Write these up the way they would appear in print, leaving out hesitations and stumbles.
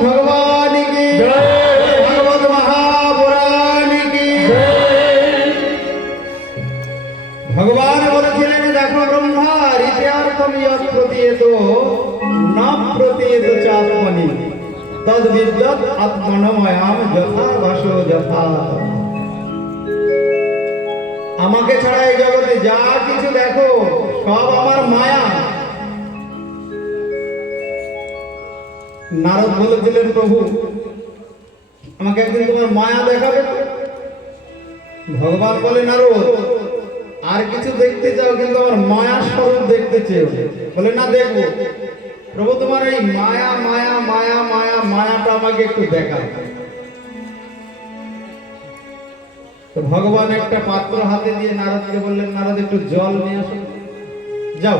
भगवान की भगवत महापुराण की भगवान বলেছিলেন দেখো ব্রহ্মা রীত্যার্থম ইয়ৎ প্রতীয়তো ন প্রতীয়তো চাত্মনি তদ বিদ্যৎ আত্মনময়াম যথা ভাসো যথা। আমাকে ছাড়া এই জগতে যা কিছু দেখো সব আমার মায়া। নারদ বলেছিলেন প্রভু আমাকে একদিন তোমার মায়া দেখাবে। ভগবান বলে নারদ আর কিছু দেখতে চাও কিন্তু আমার মায়া স্বরূপ দেখতে চেও। বলে না দেখবো। প্রভু তোমার এই মায়া মায়া মায়া মায়া মায়াটা আমাকে একটু দেখাও। তো ভগবান একটা পাত্র হাতে দিয়ে নারদকে বললেন নারদ একটু জল নিয়ে আসো। যাও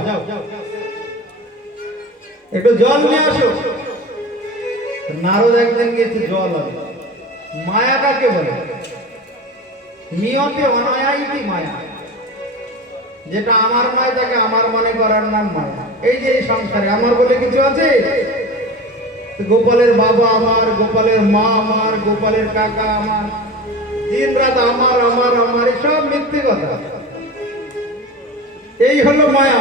একটু জল নিয়ে আসো। নারদ একদিন গেছে জল আনে। মায়া কাকে বলে? নিয়তে অনায়াইতি মায়া। যেটা আমার মায়া তাকে আমার মনে করার নাম মায়া। এই যে এই সংসারে আমার বলে কিছু আছে? গোপালের বাবা আমার, গোপালের মা আমার, গোপালের কাকা আমার, দিন রাত আমার আমার আমার, সব মিথ্যে কথা। এই হলো মায়া।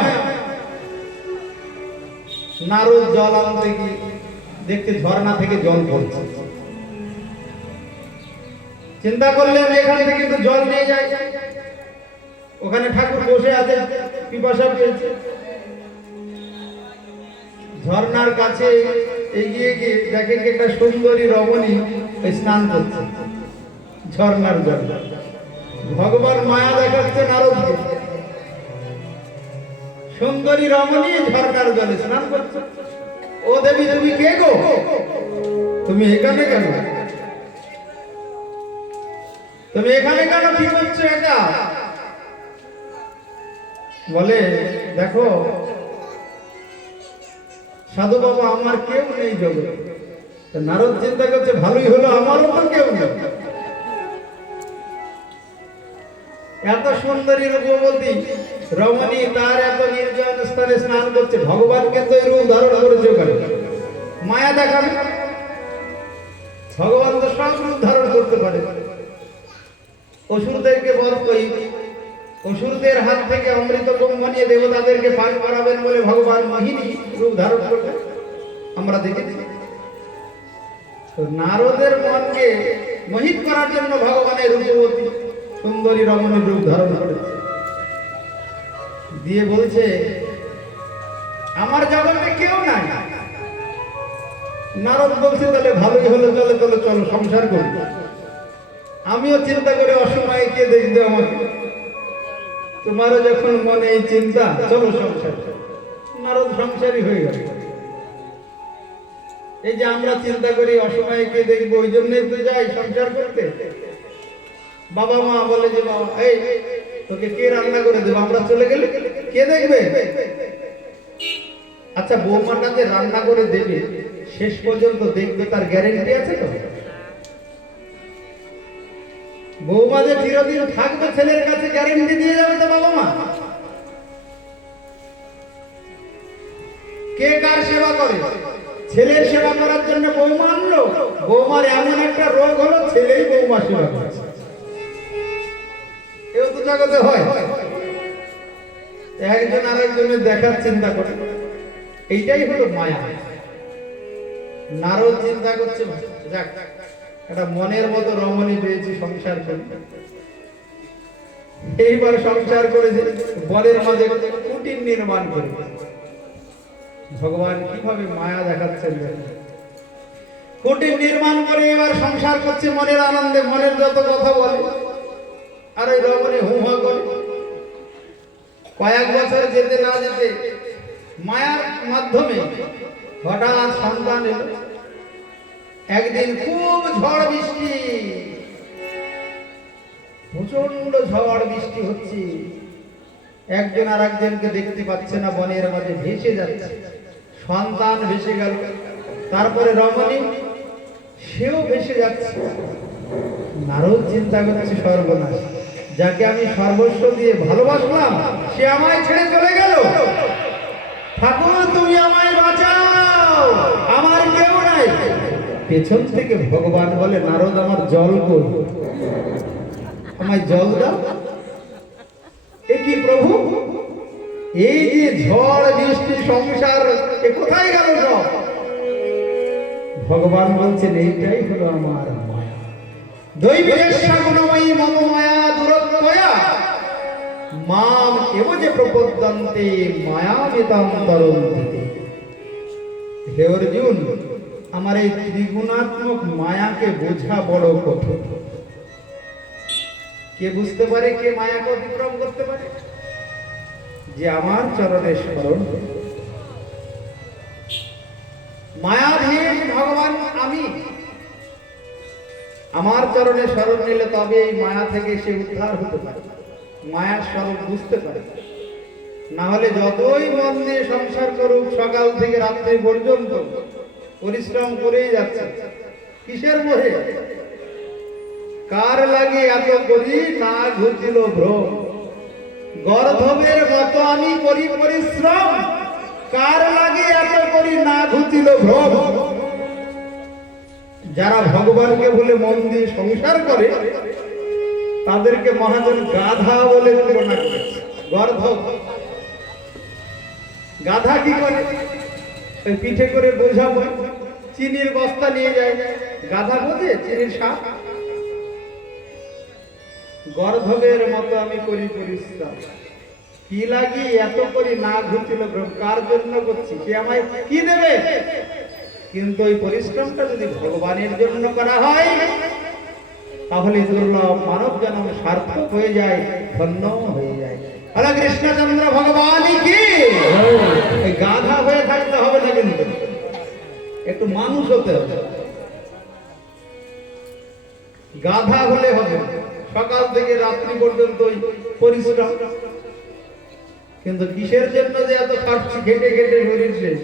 নারদ জল আনতে গিয়ে দেখতে ঝর্ণা থেকে জল পড়ছে। চিন্তা করলেন এখান থেকে কিন্তু জল নিয়ে যায়। ওখানে ঠাকুর বসে আছে, পিপাসা পেয়েছে। ঝর্ণার কাছে এগিয়ে গিয়ে দেখেন একটা সুন্দরী রমণী স্নান করছে ঝর্ণার জল। ভগবান মায়া দেখাচ্ছে নারদকে। সুন্দরী রমণী ঝর্ণার জলে স্নান করছে। ও দেবী তুমি কে গো? তুমি এখানে কেন? তুমি এখানে কেন? কি করছো একা? বলে দেখো সাধু বাবা আমার কেউ নেই জগতে। নারদ চিন্তা করছে ভালোই হলো আমারও তো কেউ নেই। এত সুন্দরী রূপবতী রমণী তার এত নির্জন স্থানে স্নান করছে। ভগবানকে তো এই রূপ ধারণ করেছে করে মায়া দেখাবে। ভগবান তো সব রূপ ধারণ করতে পারে। অসুরদেরকে বধ করি, অসুরদের হাত থেকে অমৃত কুম্ভ নিয়ে দেবতাদেরকে পান করাবেন বলে ভগবান মোহিনী রূপ ধারণ করবেন আমরা দেখেছি। নারদের মনকে মোহিত করার জন্য ভগবানের রূপবতী সুন্দরী রমণীর রূপ ধারণ করেছে। দিয়ে বলছে আমার জগতে কেউ নাই। নারদ বলছে তাহলে ভালোই হলো, চলো চলো চলো সংসার করি। আমিও চিন্তা করে অসময়ে কে দেখবে আমাকে। তোমারও যখন মনে এই চিন্তা চলো সংসার। নারদ সংসারই হয়ে গেল। এই যে আমরা চিন্তা করি অসময়ে কে দেখবো, ওই জন্যই তো যাই সংসার করতে। বাবা মা বলে যে বাবা এই তোকে কে রান্না করে দেবো, আমরা চলে গেলে কে দেখবে? আচ্ছা বৌমাটা যে রান্না করে দেবে শেষ পর্যন্ত দেখবে তার গ্যারেন্টি আছে তো? বৌমা যে চিরদিন থাকবে ছেলের কাছে গ্যারেন্টি দিয়ে যাবে তো বাবা মা? কে কার সেবা করে? ছেলের সেবা করার জন্য বৌমা আনলো। বৌমার এমন একটা রোগ হলো ছেলেই বৌমা সেবা করছে। এও তো জগতে হয়। একজন আরেকজনের দেখার চিন্তা করে। এইটাই হলো মায়া। নারদ চিন্তা করছে যাক একটা মনের মতো রমণী পেয়েছি সংসার করি। এইবার সংসার করেছে বনের মাঝে কুটির নির্মাণ করে। ভগবান কিভাবে মায়া দেখাচ্ছেন। কুটির নির্মাণ করে এবার সংসার করছে মনের আনন্দে। মনের যত কথা বলে আর ওই রমণী হুহা করে। কয়েক বছর যেতে না যেতে মায়ার মাধ্যমে হঠাৎ সন্তান এলো। একদিন খুব ঝড় বৃষ্টি, প্রচন্ড ঝড় বৃষ্টি হচ্ছে। একজন আর একজনকে দেখতে পাচ্ছে না, বনের মাঝে ভেসে যাচ্ছে। সন্তান ভেসে গেল, তারপরে রমণী সেও ভেসে যাচ্ছে। নারদ চিন্তা করছে সর্বনাশ, যাকে আমি সর্বস্ব দিয়ে ভালোবাসলাম সে আমায় ছেড়ে চলে গেল। ঠাকুর তুমি আমায় বাঁচাও, আমার কেউ নাই। পেছন থেকে ভগবান বলে, নারদ আমার জল কই, আমায় জল দাও। এ কি প্রভু, এই যে ঝড় বৃষ্টি সংসার, এ কোথায় গেল সব? ভগবান বলছেন, এইটাই হলো আমার মায়া। দৈবেশা গুণময়ী মম মায়া দুরত্বয়া মাম এব যে প্রপদ্যন্তে মায়া বেদান্তরন্তিতে। হে অর্জুন, আমার এই ত্রিগুণাত্মক মায়াকে বোঝা বড় কঠিন। কে বুঝতে পারে, কে মায়াকে অতিক্রম করতে পারে? যে আমার চরণে স্মরণ। মায়াধীন ভগবান আমি, আমার চরণে স্মরণ নিলে তবে এই মায়া থেকে সে উদ্ধার হতে পারে, মায়ার স্বরূপ বুঝতে পারে। না হলে যতই মন দিয়ে সংসার করুক, সকাল থেকে রাত্রি পর্যন্ত পরিশ্রম করেই যাচ্ছে, কিসের মোহে? কার লাগে এত করি না ঘুরছিল ভ্রম, গর্ধবের মতো আমি করি পরিশ্রম, কার লাগে এত করি না ঘুরছিল ভ্রম। যারা ভগবানকে বলে মন দিয়ে সংসার করে তাদেরকে মহাজন গাধা বলে তুলনা করেছে। গর্ধব গাধা কি করে? পিঠে করে বোঝা বই, চিনির বস্তা নিয়ে যায়, গাধা বোঝে চিনির শাক? গর্ধবের মতো আমি করি পরিশ্রম, কি লাগি এত করি না ঘুরছিল ভ্রম, কার জন্য করছি, সে আমায় কি দেবে? কিন্তু ওই পরিশ্রমটা যদি ভগবানের জন্য করা হয় তাহলে দুর্লভ মানব জন্ম সার্থক হয়ে যায়, ধন্য হয়ে যায়। হরে কৃষ্ণচন্দ্র ভগবান কি! গাধা হয়ে থাকতে হবে না, কিন্তু একটু মানুষ হতে হবে। গাধা হলে হবে সকাল থেকে রাত্রি পর্যন্ত পরিশ্রম, কিন্তু কিসের জন্য যে এত খাটছি, ঘেটে ঘেটে শরীর শেষ,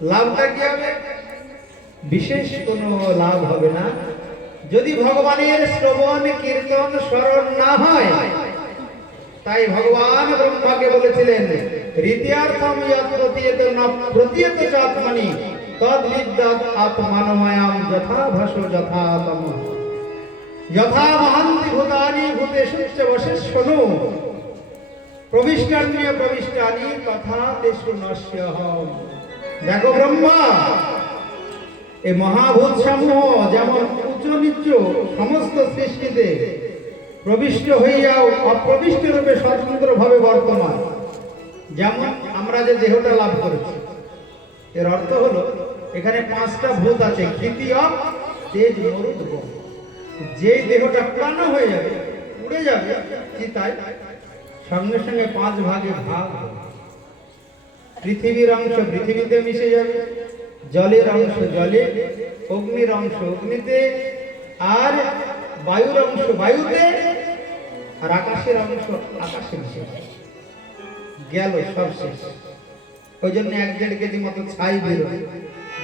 লাভটা কি হবে? বিশেষ কোনো লাভ হবে না যদি ভগবানের শ্রবণ কীর্তন স্মরণ না হয়। তাই ভগবান ব্রহ্মাকে বলেছিলেন, রীত্যার্থম যৎ প্রতীয়তে ন প্রতীয়তে চ আত্মনি তদ বিদ্যাৎ আত্মানমায়াম যথা ভাসো যথা তম যথা মহান্তি ভূতানি ভূতেষু চ বশেষ্যনু প্রবিষ্টান্যে প্রবিষ্টানি তথা তেষু নশ্যহম। দেখো ব্রহ্মা, এই মহাভূত সমূহ যেমন উচ্চ নিচ্চ সমস্ত সৃষ্টিতে প্রবিষ্ট হইয়াও অপ্রবিষ্ট রূপে স্বতন্ত্র ভাবে বর্তমান, যেমন আমরা যে দেহটা লাভ করেছি, এর অর্থ হলো এখানে পাঁচটা ভূত আছে, ক্ষিতি অপ তেজ মরুদ গম। যেই দেহটা প্রাণ হয়ে যাবে, উড়ে যাবে চিতায়, সঙ্গে সঙ্গে পাঁচ ভাগে ভাগ হবে। পৃথিবীর অংশ পৃথিবীতে মিশে যাবে, জলের অংশ জলে, অগ্নির অংশ অগ্নিতে, আর বায়ুর অংশ বায়ুতে, আর আকাশের অংশ আকাশে মিশে গেল, সব শেষ। ওই জন্য 1-1.5 কেজি মতো ছাই বেরোয়,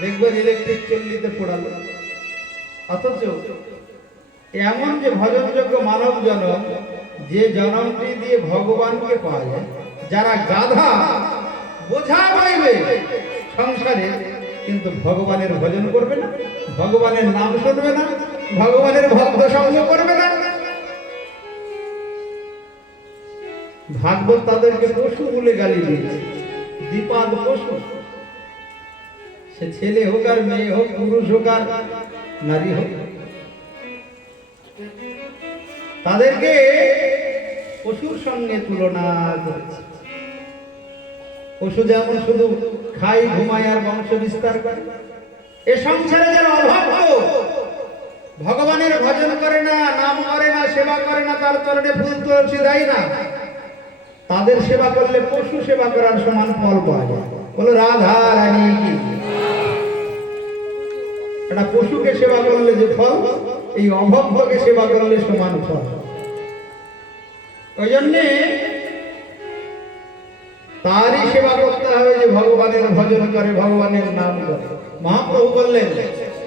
দেখবেন ইলেকট্রিক চল্লিতে পোড়ালো। অথচ এমন যে ভজনযোগ্য মানব জনম, যে জনমটি দিয়ে ভগবানকে পাওয়া যায়, যারা গাধা বোঝা পাইবে সংসারে, কিন্তু ভগবানের ভজন করবে না, ভগবানের নাম শুনবে না, ভগবানের ভক্ত সঙ্গ করবে না। ভাগবত তাদেরকে পশু বলে গালি দিয়েছে, দ্বিপাদ পশু। সে ছেলে হোক আর মেয়ে হোক, পুরুষ হোক আর নারী হোক, তাদেরকে পশুর সঙ্গে তুলনা করেছে। পশু যেমন শুধু খাই ঘুমায় আর বংশ বিস্তার করে, এ সংসারে যারা অভক্ত, ভগবানের ভজন করে না, নাম করে না, সেবা করে না, তার চরণে ফুল তুলসী দেয় না, তাদের সেবা করলে পশু সেবা করার সমান ফল পাওয়া যায়। বলো রাধা রানী কি! একটা পশুকে সেবা করলে যে ফল, এই অভক্তকে সেবা করলে সমান ফল। ওই জন্যে তারই সেবা করতে হবে যে ভগবানের ভজন করে, ভগবানের নাম করে। মহাপ্রভু বললেন,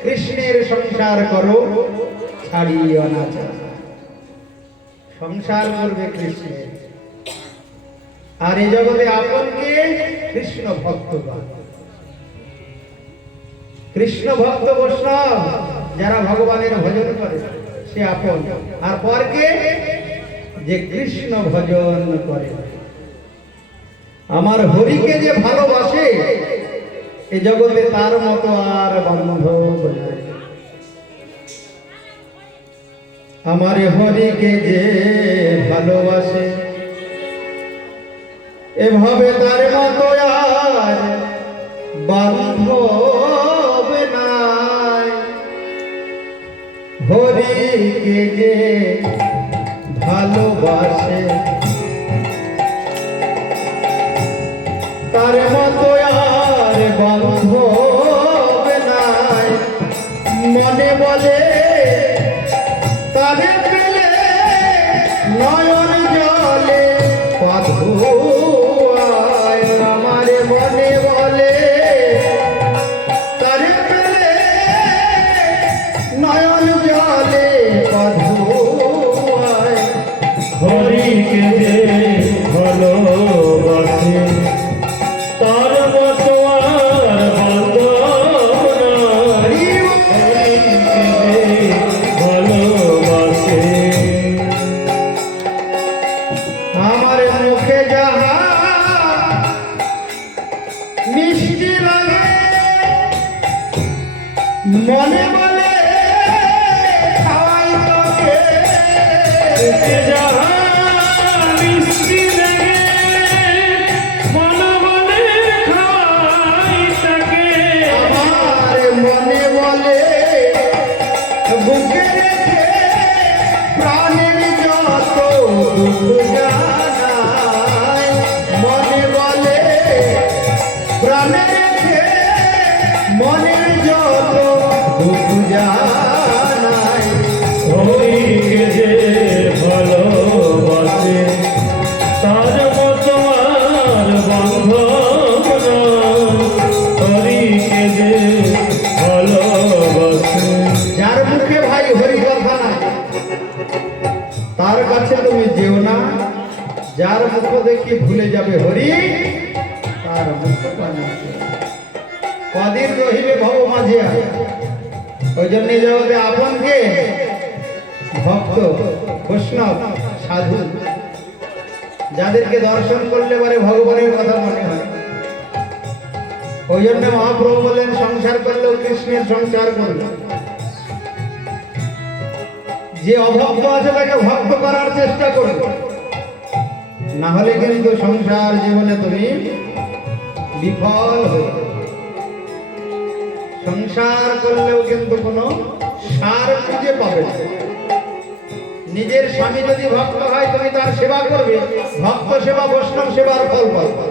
কৃষ্ণের সংসার করো ছাড়িও না। সংসার করবে কৃষ্ণের, আর এই জগতে আপনকে কৃষ্ণ ভক্ত। কৃষ্ণ ভক্ত বৈষ্ণব যারা ভগবানের ভজন করে সে আপন, আর পরকে যে কৃষ্ণ ভজন করে। আমার হরিকে যে ভালোবাসে এ জগতে তার মতো আর বান্ধব নাই। আমার হরিকে যে ভালোবাসে এভাবে তার মতো আর বান্ধব নাই। হরিকে যে ভালোবাসে তার মতো আর বান্ধব নাই। মনে বলে তারে পেলে নয়ন জলে পাধুয়ায়। আমার মনে বলে তারে পেলে নয়ন জলে পাধুয়ায়। হরিকে যে ভালোবাসে তার মতো আর বান্ধব নাই। হরিকে যে ভালোবাসে আমার মুখে যাহা মিষ্টি লাগে মনে বলে খাওয়াই তোকে। মুখে যাহা মিষ্টি লাগে মনে মনে খাওয়াই তাকে। আমার মনে বলে বুকে রেখে প্রাণের যত দুঃখ জানাই। মনে বলে প্রাণে রেখে মনের যত দুঃখ জানাই। হরিকে যে ভালোবাসে তার মতো আর বান্ধব নাই। হরিকে যে ভালোবাসে যার মুখে ভাই হরি কথা না তার কাছে তুমি যেও না। যার মুখ দেখি ভুলে যাবে হরি তার মুখ বানিয়েছে। কদিন রহিবে ভব মাঝিয়া। ওই জন্য জগতে আপনকে ভক্ত বৈষ্ণব সাধু যাদেরকে দর্শন করলে পরে ভগবানের কথা মনে হয়। ওই জন্য মহাপ্রভু বলেন সংসার করলেও কৃষ্ণের সংসার করলো। যে অভক্ত আছে তাকে ভক্ত করার চেষ্টা করবে, না হলে কিন্তু সংসার জীবনে তুমি বিফল হবে। সংসার করলেও কিন্তু কোনো সার খুঁজে পাবে না। নিজের স্বামী যদি ভক্ত হয় তুমি তার সেবা করবে, ভক্ত সেবা বৈষ্ণব সেবার ফল পাবে।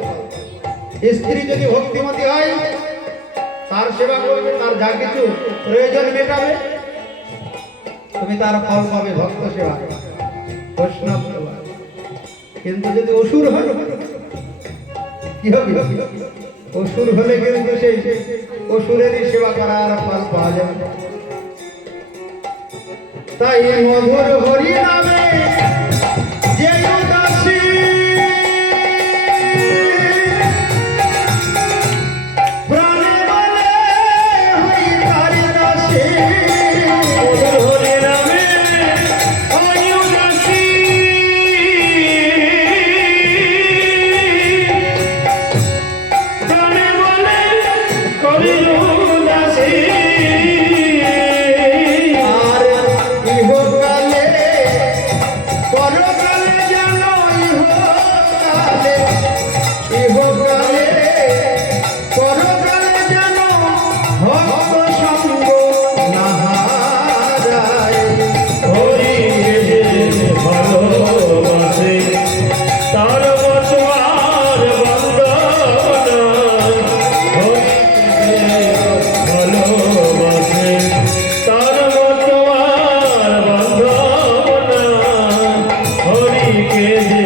স্ত্রী যদি ভক্তিমতী হয় তার সেবা করবে, তার যা কিছু প্রয়োজন মেটাবে, তুমি তার ফল পাবে ভক্ত সেবা বৈষ্ণব সেবা। কিন্তু যদি অসুর হয় কি হবে? অসুর হলে কিন্তু সেই অসুরেরই সেবা করার ফল পাওয়া যাবে। তাই মধুর হরি নামে যে উদাসী প্রাণে বলে হই তার দাসী। হরি নামে হই উদাসী প্রাণে বলে করি উদাসী। আর ইহকালে পরকালে যেন ইহকালে পরকালে যেন ভক্ত সঙ্গ না হারায়। হরিকে যে ভালোবাসে তার মতো আর বান্ধব নাই। হরিকে যে ভালোবাসে তার মতো আর বান্ধব নাই। হরিকে যে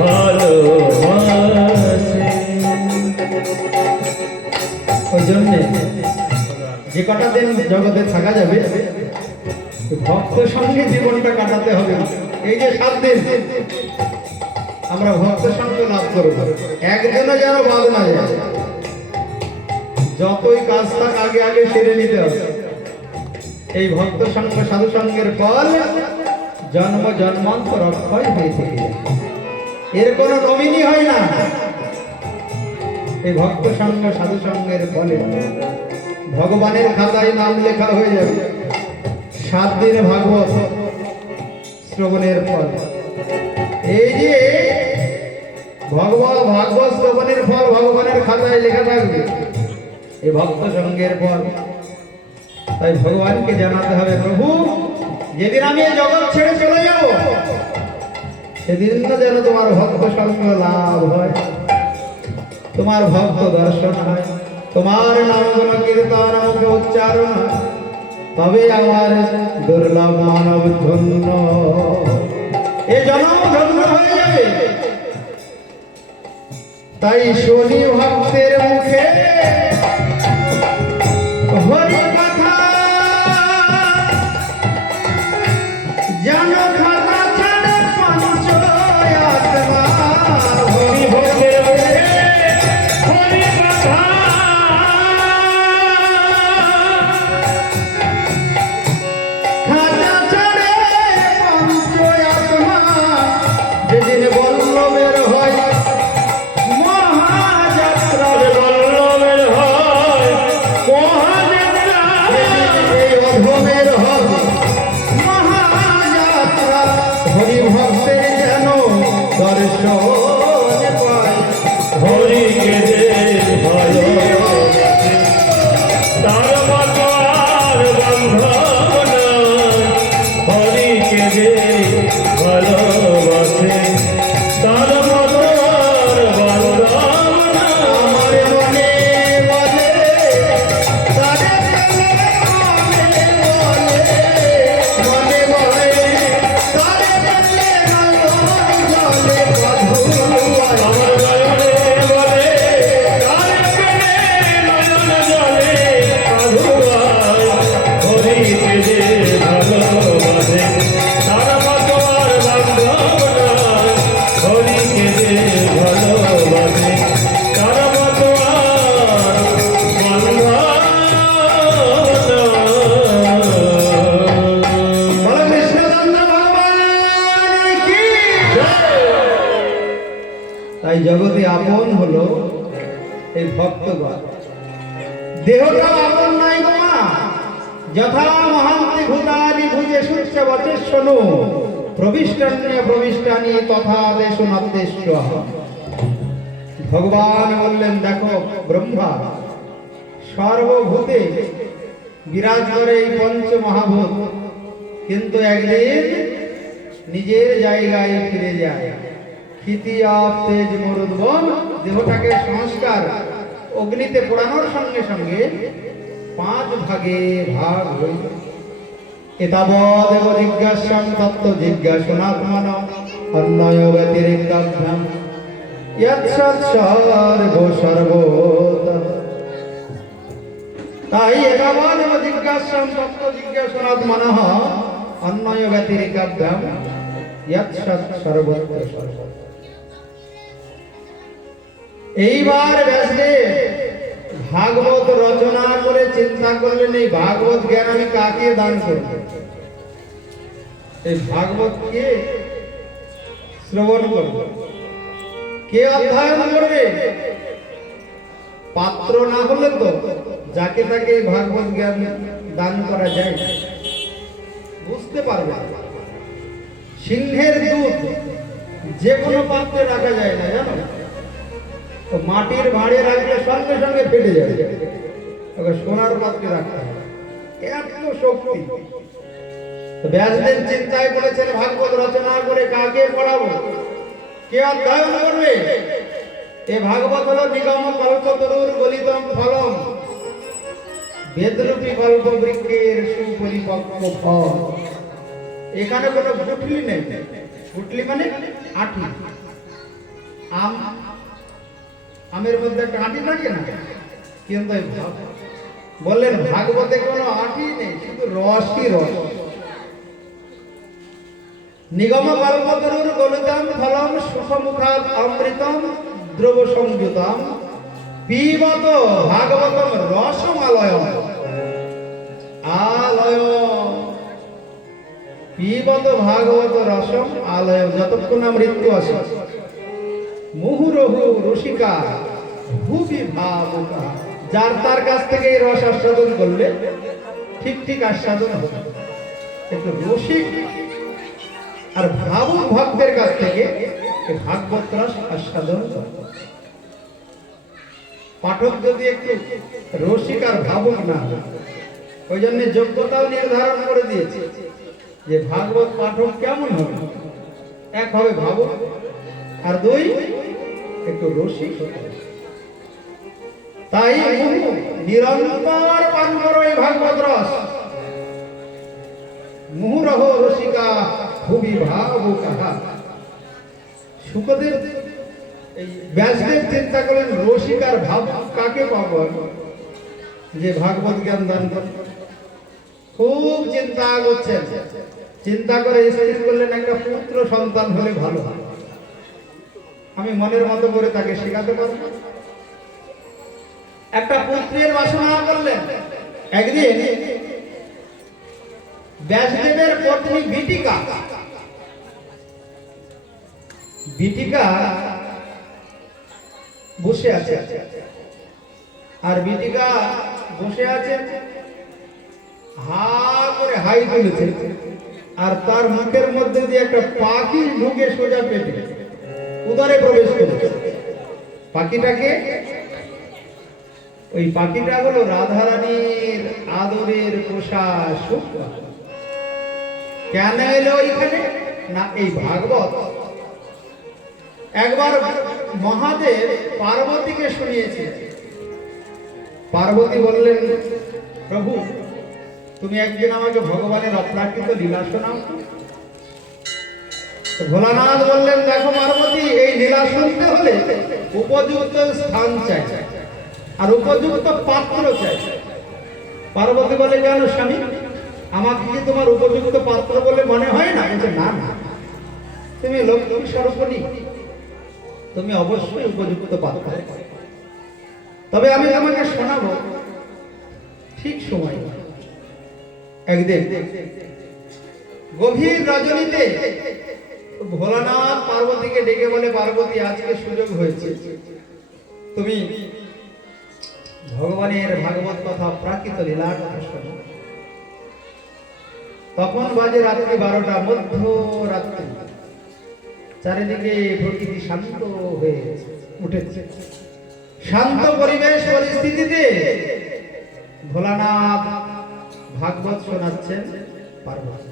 ভালোবাসে ওই জন্যে যে কটা দিন জগতে থাকা যাবে ভক্ত সঙ্গে জীবনটা কাটাতে হবে। এই যে 7 দিন আমরা ভক্ত সঙ্গ লাভ করব, একদিনও যেন বাদ না যায়। যতই কাজ থাক আগে আগে সেরে নিতে হবে। এই ভক্ত সঙ্গ সাধু সঙ্গের ফল জন্ম জন্মান্তর অক্ষয় হয়ে থেকে যায়। এর কোনো নমিনি হয় না। এই ভক্ত সঙ্গ সাধু সঙ্গের ফলে ভগবানের খাতায় নাম লেখা হয়ে যাবে। 7 দিন ভাগবত শ্রবণের ফল, এই যে ভাগবত শ্রবণের ফল ভগবানের খাতায় লেখা থাকবে, এই ভক্ত সঙ্গের ফল। তাই ভগবানকে জানাতে হবে, প্রভু যেদিন আমি এই জগৎ ছেড়ে চলে যাব সেদিন না যেন তোমার ভক্ত সঙ্গ লাভ হয়, তোমার ভক্ত দর্শন হয়, তোমার নাম গুণ কীর্তন মুখে উচ্চারণ হয়, তবে আমার দুর্লভ মানব ধন্য, এ জন্ম ধন্য হয়ে যাবে। তাই শনি ভক্তের মুখে হরি কথা জানো খাতা ছাড়ে পঞ্চ আত্মা, হরি ভক্তের মুখে হরি কথা খাতা ছাড়ে পঞ্চ আত্মা, যেদিন বল্লভের হয় মহাযাত্রা, বল্লভের হয় মহাযাত্রা, এই অধমের হবে মহাযাত্রা, হরি ভক্তের যেন দর্শন পায়। হরিকে যে ভালো তার মতো আর বান্ধব নাই, হরিকে যে ভালোবাসে তার মতো আর বান্ধব নাই। আমার মনে বলে তারে পেলে মনে বলে তারে পেলে নয়ন জলে বধূয়া। আমার নয়নে বলে তার পেলে নয়ন জলে আধুয়ায়, হরিকে যে ভালোবাসে তার মতো আর বান্ধব নাই, হরিকে যে ভালোবাসে তার মতো আর বান্ধব বলো কৃষ্ণচন্দ্র ভগবান কি? তাই জগতে আপন হলো এই ভক্তগণ, দেহটা আপন নাই মা, যথা মহান্তি ভূতানি ভুজে সূর্য বচেশ্বনু প্রবিষ্টান্যে প্রবিষ্টানি তথা দেশ নদ্দেশ্য। ভগবান বললেন, দেখো ব্রহ্মা সর্বভূতে বিরাজ করে এই পঞ্চ মহাভূত, কিন্তু একদিন নিজের জায়গায় ফিরে যায়। ক্ষিতি আপ তেজ মরুদ্বন, দেহটাকে সংস্কার অগ্নিতে পোড়ানোর সঙ্গে সঙ্গে 5 ভাগে ভাগ হইল। এতাবদেব জিজ্ঞাসাম তত্ত্ব জিজ্ঞাসনাত্মন অন্যয় ব্যতিরিক্তাভ্যাম ইয়ৎসৎ সর্ব সর্বতঃ। তাই এতাবদেব জিজ্ঞাসাম তত্ত্ব জিজ্ঞাসনাত্মনঃ অন্যয় ব্যতিরিক্তাভ্যাম ইয়ৎসৎ সর্বত্র সর্বতঃ। এইবার ব্যাসদেব ভাগবত রচনা করে চিন্তা করলেন, এই ভাগবত জ্ঞান আমি কাকে দান করব? এই ভাগবত কে শ্রবণ করবে, কে অধ্যয়ন করবে? পাত্র না হলে তো যাকে তাকে এই ভাগবত জ্ঞান দান করা যায় না। বুঝতে পারবে না। সিংহের দুধ যে কোনো পাত্রে রাখা যায় না, জানো? তো মাটির ভাঁড়ে রাখলে সঙ্গে সঙ্গে ফেটে যাবে, ওকে সোনার পাত্রে রাখতে হবে, এত শক্তি। তো ব্যাসদেব চিন্তায় পড়েছেন, ভাগবত রচনা করে কাকে পড়াবো, কে অধ্যয়ন করবে? এ ভাগবত হলো নিগম কল্পতরুর গলিতম ফলম, বেদরূপী কল্প বৃক্ষের সুপরিপক্ব ফল। এখানে কোনো গুটলি নেই। গুটলি মানে আঠি। আমের মধ্যে একটা আঠি থাকে না, কিন্তু বললেন ভাগবতে কোনো আঠি নেই, শুধু রসই রস। নিগম কল্পতরুর গলিতম ফলম সুসমুখাৎ অমৃতম দ্রব সংযুতম পিবত ভাগবতম রসম আলয়ম আলয়ম পিবত ভাগবত রসম আলয়ম যতক্ষণ না মৃত্যু আসে মুহুরহু রসিকা ভুবি ভাবুকা যার তার কাছ থেকে এই রস আস্বাদন করলে ঠিক ঠিক আস্বাদন হবে একটু রসিক আর ভাবুক ভক্তের কাছ থেকে এই ভাগবত রস আস্বাদন করবে। পাঠক যদি একটু রসিক আর ভাবুক না ওই জন্য যোগ্যতাও নির্ধারণ করে দিয়েছে যে ভাগবত পাঠক কেমন হবে, এক হবে ভাবুক আর দুই একটু রসিক হতে হবে। তাই নিরন্তর পান করো এই ভাগবত রস। মুহুরহ রসিকা খুবই ভাবুকা। শুকদেব এই ব্যাসদেব চিন্তা করেন রসিক আর ভাব কাকে পাবো যে ভাগবত জ্ঞান দান করে। খুব চিন্তা করছেন, চিন্তা করে স্থির করলেন একটা পুত্র সন্তান হলে ভালো হয়, আমি মনের মতো করে তাকে শেখাতে পারব। একটা পুত্রের বাসনা করলেন। একদিন ব্যাসদেবের পত্নী বিটিকা বসে আছে আর বিটিকা বসে আছে হা করে হাই তুলেছে আর তার মুখের মধ্যে দিয়ে একটা পাখি ঢুকে সোজা পেটে উদরে প্রবেশ করেছে। পাখিটাকে ওই পাখিটা হলো রাধারানীর আদরের পোষা শুক্রা। কেন এলো এখানে না এই ভাগবত একবার মহাদেব পার্বতীকে শুনিয়েছে। পার্বতী বললেন প্রভু তুমি একদিন আমাকে ভগবানের অপ্রাকৃত লীলা শোনাও। ভোলানাথ বললেন দেখো পার্বতী এই লীলা শুনতে হলে উপযুক্ত স্থান চাই আর উপযুক্ত পাত্র চাই। পার্বতী বলে কেন স্বামী আমাকে কি তোমার উপযুক্ত পাত্র বলে মনে হয় না? বলছে না না তুমি লক্ষ্মী স্বরূপিণী, তুমি অবশ্যই উপযুক্ত পাত্র। তবে আমি তোমাকে শোনাবো ঠিক সময়। একদিন গভীর রজনীতে ভোলানাথ পার্বতীকে ডেকে বলে পার্বতী আজকে সুযোগ হয়েছে তুমি ভগবানের ভাগবত কথা প্রাকৃত লীলার কথা শোনো। তখন বাজে রাত্রি 12টা, মধ্যরাত্রি, চারিদিকে প্রকৃতি শান্ত হয়ে উঠেছে। শান্ত পরিবেশ পরিস্থিতিতে ভোলানাথ ভাগবত শোনাচ্ছেন পার্বতী।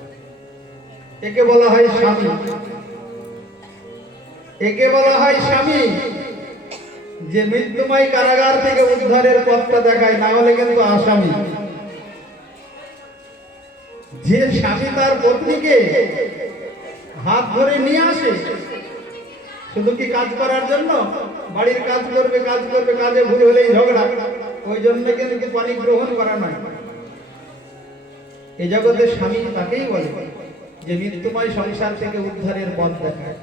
একে বলা হয় স্বামী, একে বলা হয় স্বামী যে মৃত্যুময় কারাগার থেকে উদ্ধারের পথটা দেখায়, না হলে কিন্তু আসামি। যে স্বামী তার পত্নীকে হাত ধরে নিয়ে আসে শুধু কি কাজ করার জন্য, বাড়ির কাজ করবে কাজ করবে, কাজে ভুল হলেই ঝগড়া, ওই জন্য কিন্তু পানি গ্রহণ করা নয়। এই জগতে স্বামী তাকেই বলে যে মৃত্যুময় সংসার থেকে উদ্ধারের পথ দেখায়।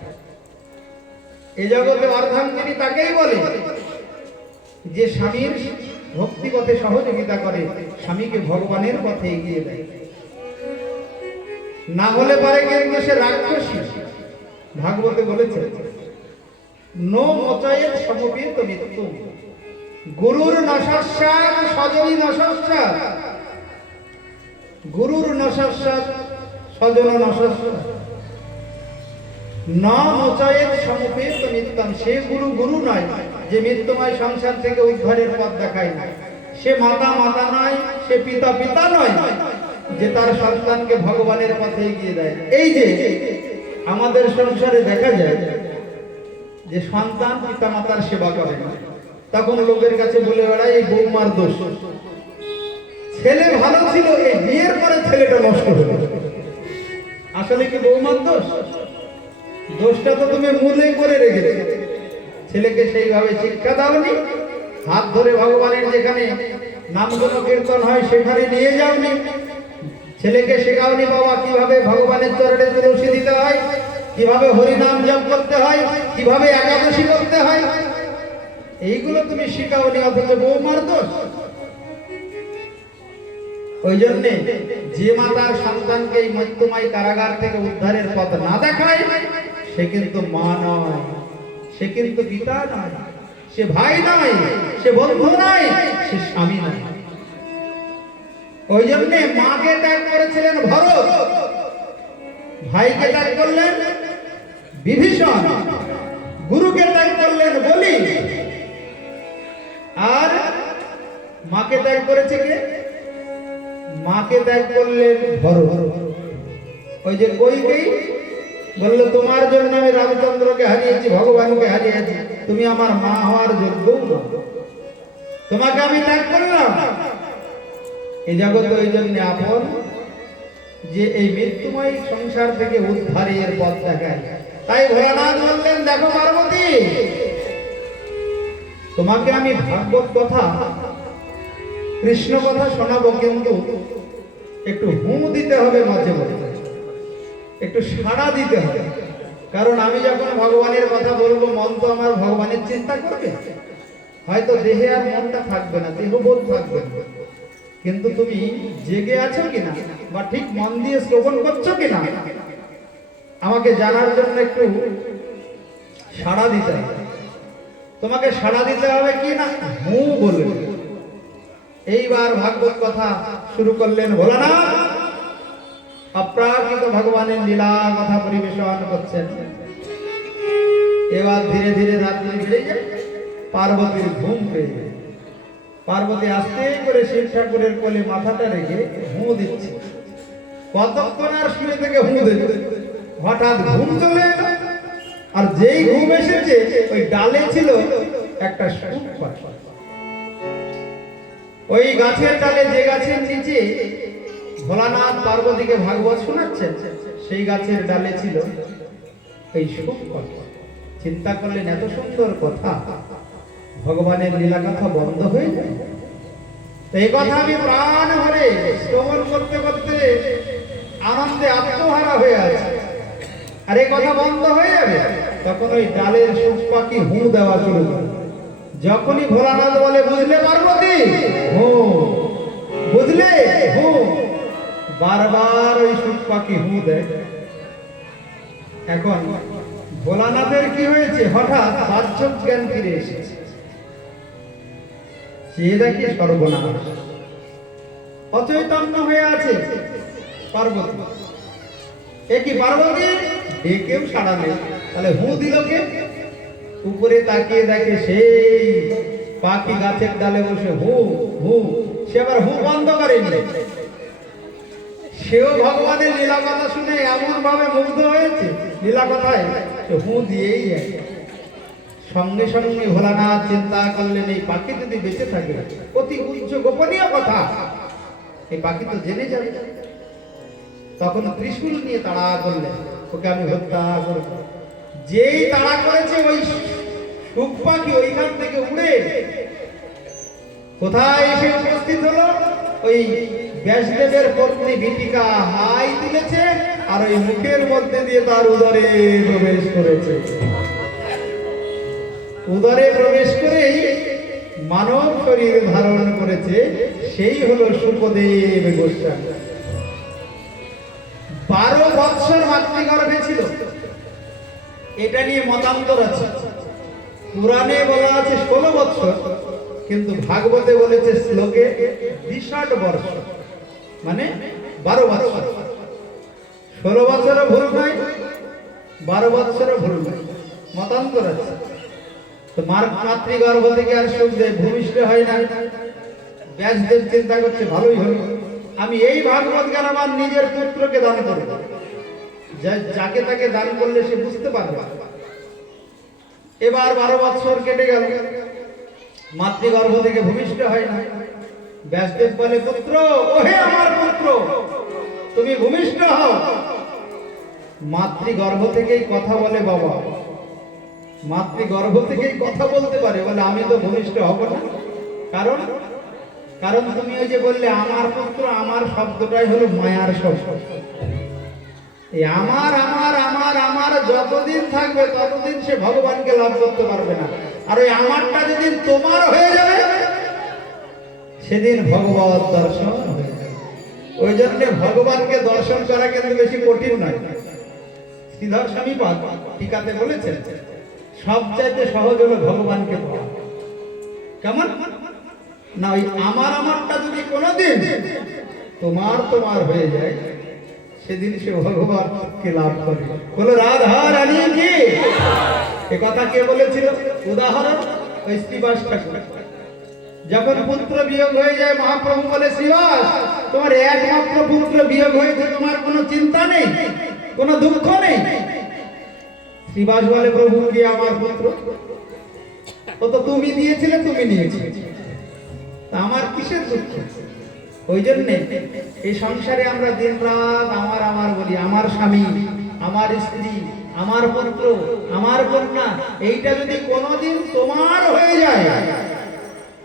এই জগতে অর্ধাঙ্গিনী তাকেই বলে যে স্বামীর ভক্তি পথে সহযোগিতা করে, স্বামীকে ভগবানের পথে এগিয়ে দেয়। না হলে পারে কিন্তু সে রাক্ষসী। ভাগবতে বলেছে নো মোচয়ের সমবেত মৃত্যু গুরুর নশস্যাৎ স্বজনী নশস্যাৎ, গুরুর নশস্যাৎ স্বজন নশস্যাৎ না মোচয়ের সমবেত মৃত্যুম। সে গুরু গুরু নয় যে মৃত্যুময় সংসার থেকে উদ্ধারের পথ দেখায় না। সে মাতা মাতা নয়, সে পিতা পিতা নয় যে তার সন্তানকে ভগবানের পথে এগিয়ে দেয়। এই যে আমাদের সংসারে দেখা যায় যে সন্তান পিতা মাতার সেবা করে না, তখন লোকের কাছে বলে বেড়ায় এই বৌমার দোষ। ছেলে ভালো ছিল, এই বিয়ের পরে ছেলেটা নষ্ট হলো। আসলে কি বৌমার দোষ? দোষটা তো তুমি মূলেই করে রেখেছো। ছেলেকে সেইভাবে শিক্ষা দাওনি, হাত ধরে ভগবানের যেখানে নামগুণ কীর্তন হয় সেখানে নিয়ে যাওনি, ছেলেকে শেখাওনি বাবা কিভাবে ভগবানের চরণে তুলসী দিতে হয়, কিভাবে হরি নাম জপ করতে হয়, কিভাবে একাদশী করতে হয়। এইগুলো তুমি শিখাওনি, অথচ বৌমার দোষ। ওই জন্যে যে মাতার সন্তানকে এই মৃত্যুময় কারাগার থেকে উদ্ধারের পথ না দেখায়, সে কিন্তু মা নয়, সে কিন্তু পিতা নয়, সে ভাই নয়, সে বন্ধু নয়, সে স্বামী নয়। ওই জন্যে মাকে ত্যাগ করেছিলেন ভরত, ভাইকে ত্যাগ করলেন বিভীষণ, গুরুকে ত্যাগ করলেন বলি, আর মাকে ত্যাগ করেছে কে? মাকে ত্যাগ করলেন ভরত। ওই যে কইকেই বললো, তোমার জন্য আমি রামচন্দ্রকে হারিয়েছি, ভগবানকে হারিয়েছি, তুমি আমার মা হওয়ার যোগ্য না, তোমাকে আমি ত্যাগ করলাম। এই জগতে ওই জন্য আপন যে এই মৃত্যুময় সংসার থেকে উদ্ধারের পথ দেখায়। তাই ভোলানাথ বললেন, দেখো পার্বতী, তোমাকে আমি ভাগবত কথা, কৃষ্ণ কথা শোনাবো, কিন্তু একটু হু দিতে হবে, মাঝে মাঝে একটু সাড়া দিতে হবে। কারণ আমি যখন ভগবানের কথা বলবো, মন তো আমার ভগবানের চিন্তা করবে, হয়তো দেহে আর মনটা থাকবে না, দেহবোধ থাকবে না, কিন্তু তুমি জেগে আছো কিনা বা ঠিক মন দিয়ে শ্রবণ করছো কিনা আমাকে জানার জন্য একটু সাড়া দিতে হবে। তোমাকে সাড়া দিতে হবে কি না, হু বলবে। এইবার ভাগবত কথা শুরু করলেন ভোলানাথ, অপ্রাকৃত ভগবানের লীলা কথা পরিবেশন করছেন। এবার ধীরে ধীরে রাত্রি বেড়ে যায়, পার্বতীর ঘুম পেয়ে যায়। পার্বতী আস্তে করে শিব ঠাকুরের কোলে মাথাটা রেখে হু দিচ্ছে। কতক্ষণ আর শুয়ে থেকে হু দেবে, হঠাৎ ঘুম চলে এলো। আর যেই ঘুম এসেছে, ওই ডালে ছিল একটা সুখ পাখি। ওই গাছের ডালে, যে গাছের নিচে ভোলানাথ পার্বতীকে ভাগবত শোনাচ্ছেন, সেই গাছের ডালে ছিল এই সুখ পাখি। চিন্তা করলেন, এত সুন্দর কথা, ভগবানের লীলা কথা বন্ধ হয়ে যায়। এই কথা আমি প্রাণ ভরে শ্রবণ করতে করতে আনন্দে আত্মহারা হয়ে আছে, আর এই কথা বন্ধ হয়ে যাবে। তখন ওই ডালের সুখ পাখি হু দেওয়া শুরু করে। যখনই ভোলানাথ বলে, বুঝলে পার্বতী, হু, বুঝলে, হু, বারবার ওই সুখ পাখি হু দেয়। এখন ভোলানাথের কি হয়েছে, হঠাৎ বাহ্যক জ্ঞান ফিরে এসেছে। চেয়ে দেখি সর্বনাশ, অচৈতন্য হয়ে আছে পার্বতী। একই পার্বতী, ডেকেও সাড়া নেই, তাহলে হু দিল কে? উপরে তাকিয়ে দেখে সেই পাখি গাছের ডালে বসে হু হু। সে আবার হু বন্ধ করেনি, সেও ভগবানের লীলা কথা শুনে এমন ভাবে মুগ্ধ হয়েছে, লীলা কথায় সে হু দিয়েই যায়। সঙ্গে সঙ্গে ভোলানাথ চিন্তা করলেন, এই পাখি যদি বেঁচে থাকে, অতি উচ্চ গোপনীয় কথা, এই পাখি তো জেনে যাবে। তখন ত্রিশূল নিয়ে তাড়া করলেন, ওকে আমি হত্যা করব। যেই তাড়া করেছে, ওই সুখ পাখি ওইখান থেকে উড়ে কোথায় এসে উপস্থিত হলো, ওই ব্যাসদেবের পত্নী বিটিকা হাই তুলেছে, আর ওই মুখের মধ্যে দিয়ে তার উদরে প্রবেশ করেছে। উদরে প্রবেশ করেই মানব শরীর ধারণ করেছে, সেই হলো শুকদেব গোস্বামী। 12 বৎসর মাতৃগর্ভে ছিল, এটা নিয়ে মতান্তর আছে। পুরাণে বলা আছে 16 বৎসর, কিন্তু ভাগবতে বলেছে শ্লোকে 62 বর্ষ, মানে 12 বৎসর। 16 বছরও ভুল নয়, 12 বৎসরও ভুল নয়, মতান্তর আছে। তো মাতৃগর্ভ থেকে আর শুকদেব ভূমিষ্ঠ হয় না। ব্যাসদেব চিন্তা করছে, ভালোই হলো, আমি এই ভাগবত জ্ঞান আমার নিজের পুত্রকে দান করব। যাকে তাকে দান করলে সে বুঝতে পারবে। এবার 12 বৎসর কেটে গেল, মাতৃগর্ভ থেকে ভূমিষ্ঠ হয় না। ব্যাসদেব বলে, পুত্র, ওহে আমার পুত্র, তুমি ভূমিষ্ঠ হও। মাতৃগর্ভ থেকেই কথা বলে বাবা, মাতৃগর্ভ থেকেই কথা বলতে পারে। বলে, আমি তো ভূমিষ্ঠ হব না। কারণ কারণ তুমি ওই যে বললে আমার পুত্র, আমার শব্দটাই হলো মায়ার শব্দ। এই আমার আমার আমার আমার যতদিন থাকবে, ততদিন সে ভগবানকে লাভ করতে পারবে না। আর ওই আমারটা যেদিন তোমার হয়ে যাবে সেদিন ভগবত দর্শন হয়ে যাবে। ওই জন্য ভগবানকে দর্শন করা কিন্তু বেশি কঠিন নয়। শ্রীধর স্বামীপাদ টিকাতে বলেছেন সবচাইতে সহজ হলো ভগবানকে পাওয়া। কেমন না, ওই আমারটা যদি কোনোদিন তোমার হয়ে যায় সেদিন সে ভগবানকে লাভ করে। বলো রাধা রানী কি, এ কথা কে বলেছিল? উদাহরণ ওই শ্রীবাস ঠাকুর। যখন পুত্র বিয়োগ হয়ে যায় মহাপ্রভু বলে শ্রীবাস তোমার একমাত্র পুত্র বিয়োগ হয়েছে, তোমার কোনো চিন্তা নেই, কোনো দুঃখ নেই। শ্রীবাস বলে প্রভু কি আমার পুত্র? ও তো তুমি দিয়েছিলে, তুমি নিয়েছিলে, আমার কিসের দুঃখ? ওই জন্যে এই সংসারে আমরা দিন রাত আমার বলি। আমার স্বামী, আমার স্ত্রী, আমার পুত্র, আমার কন্যা, এইটা যদি কোনোদিন তোমার হয়ে যায়,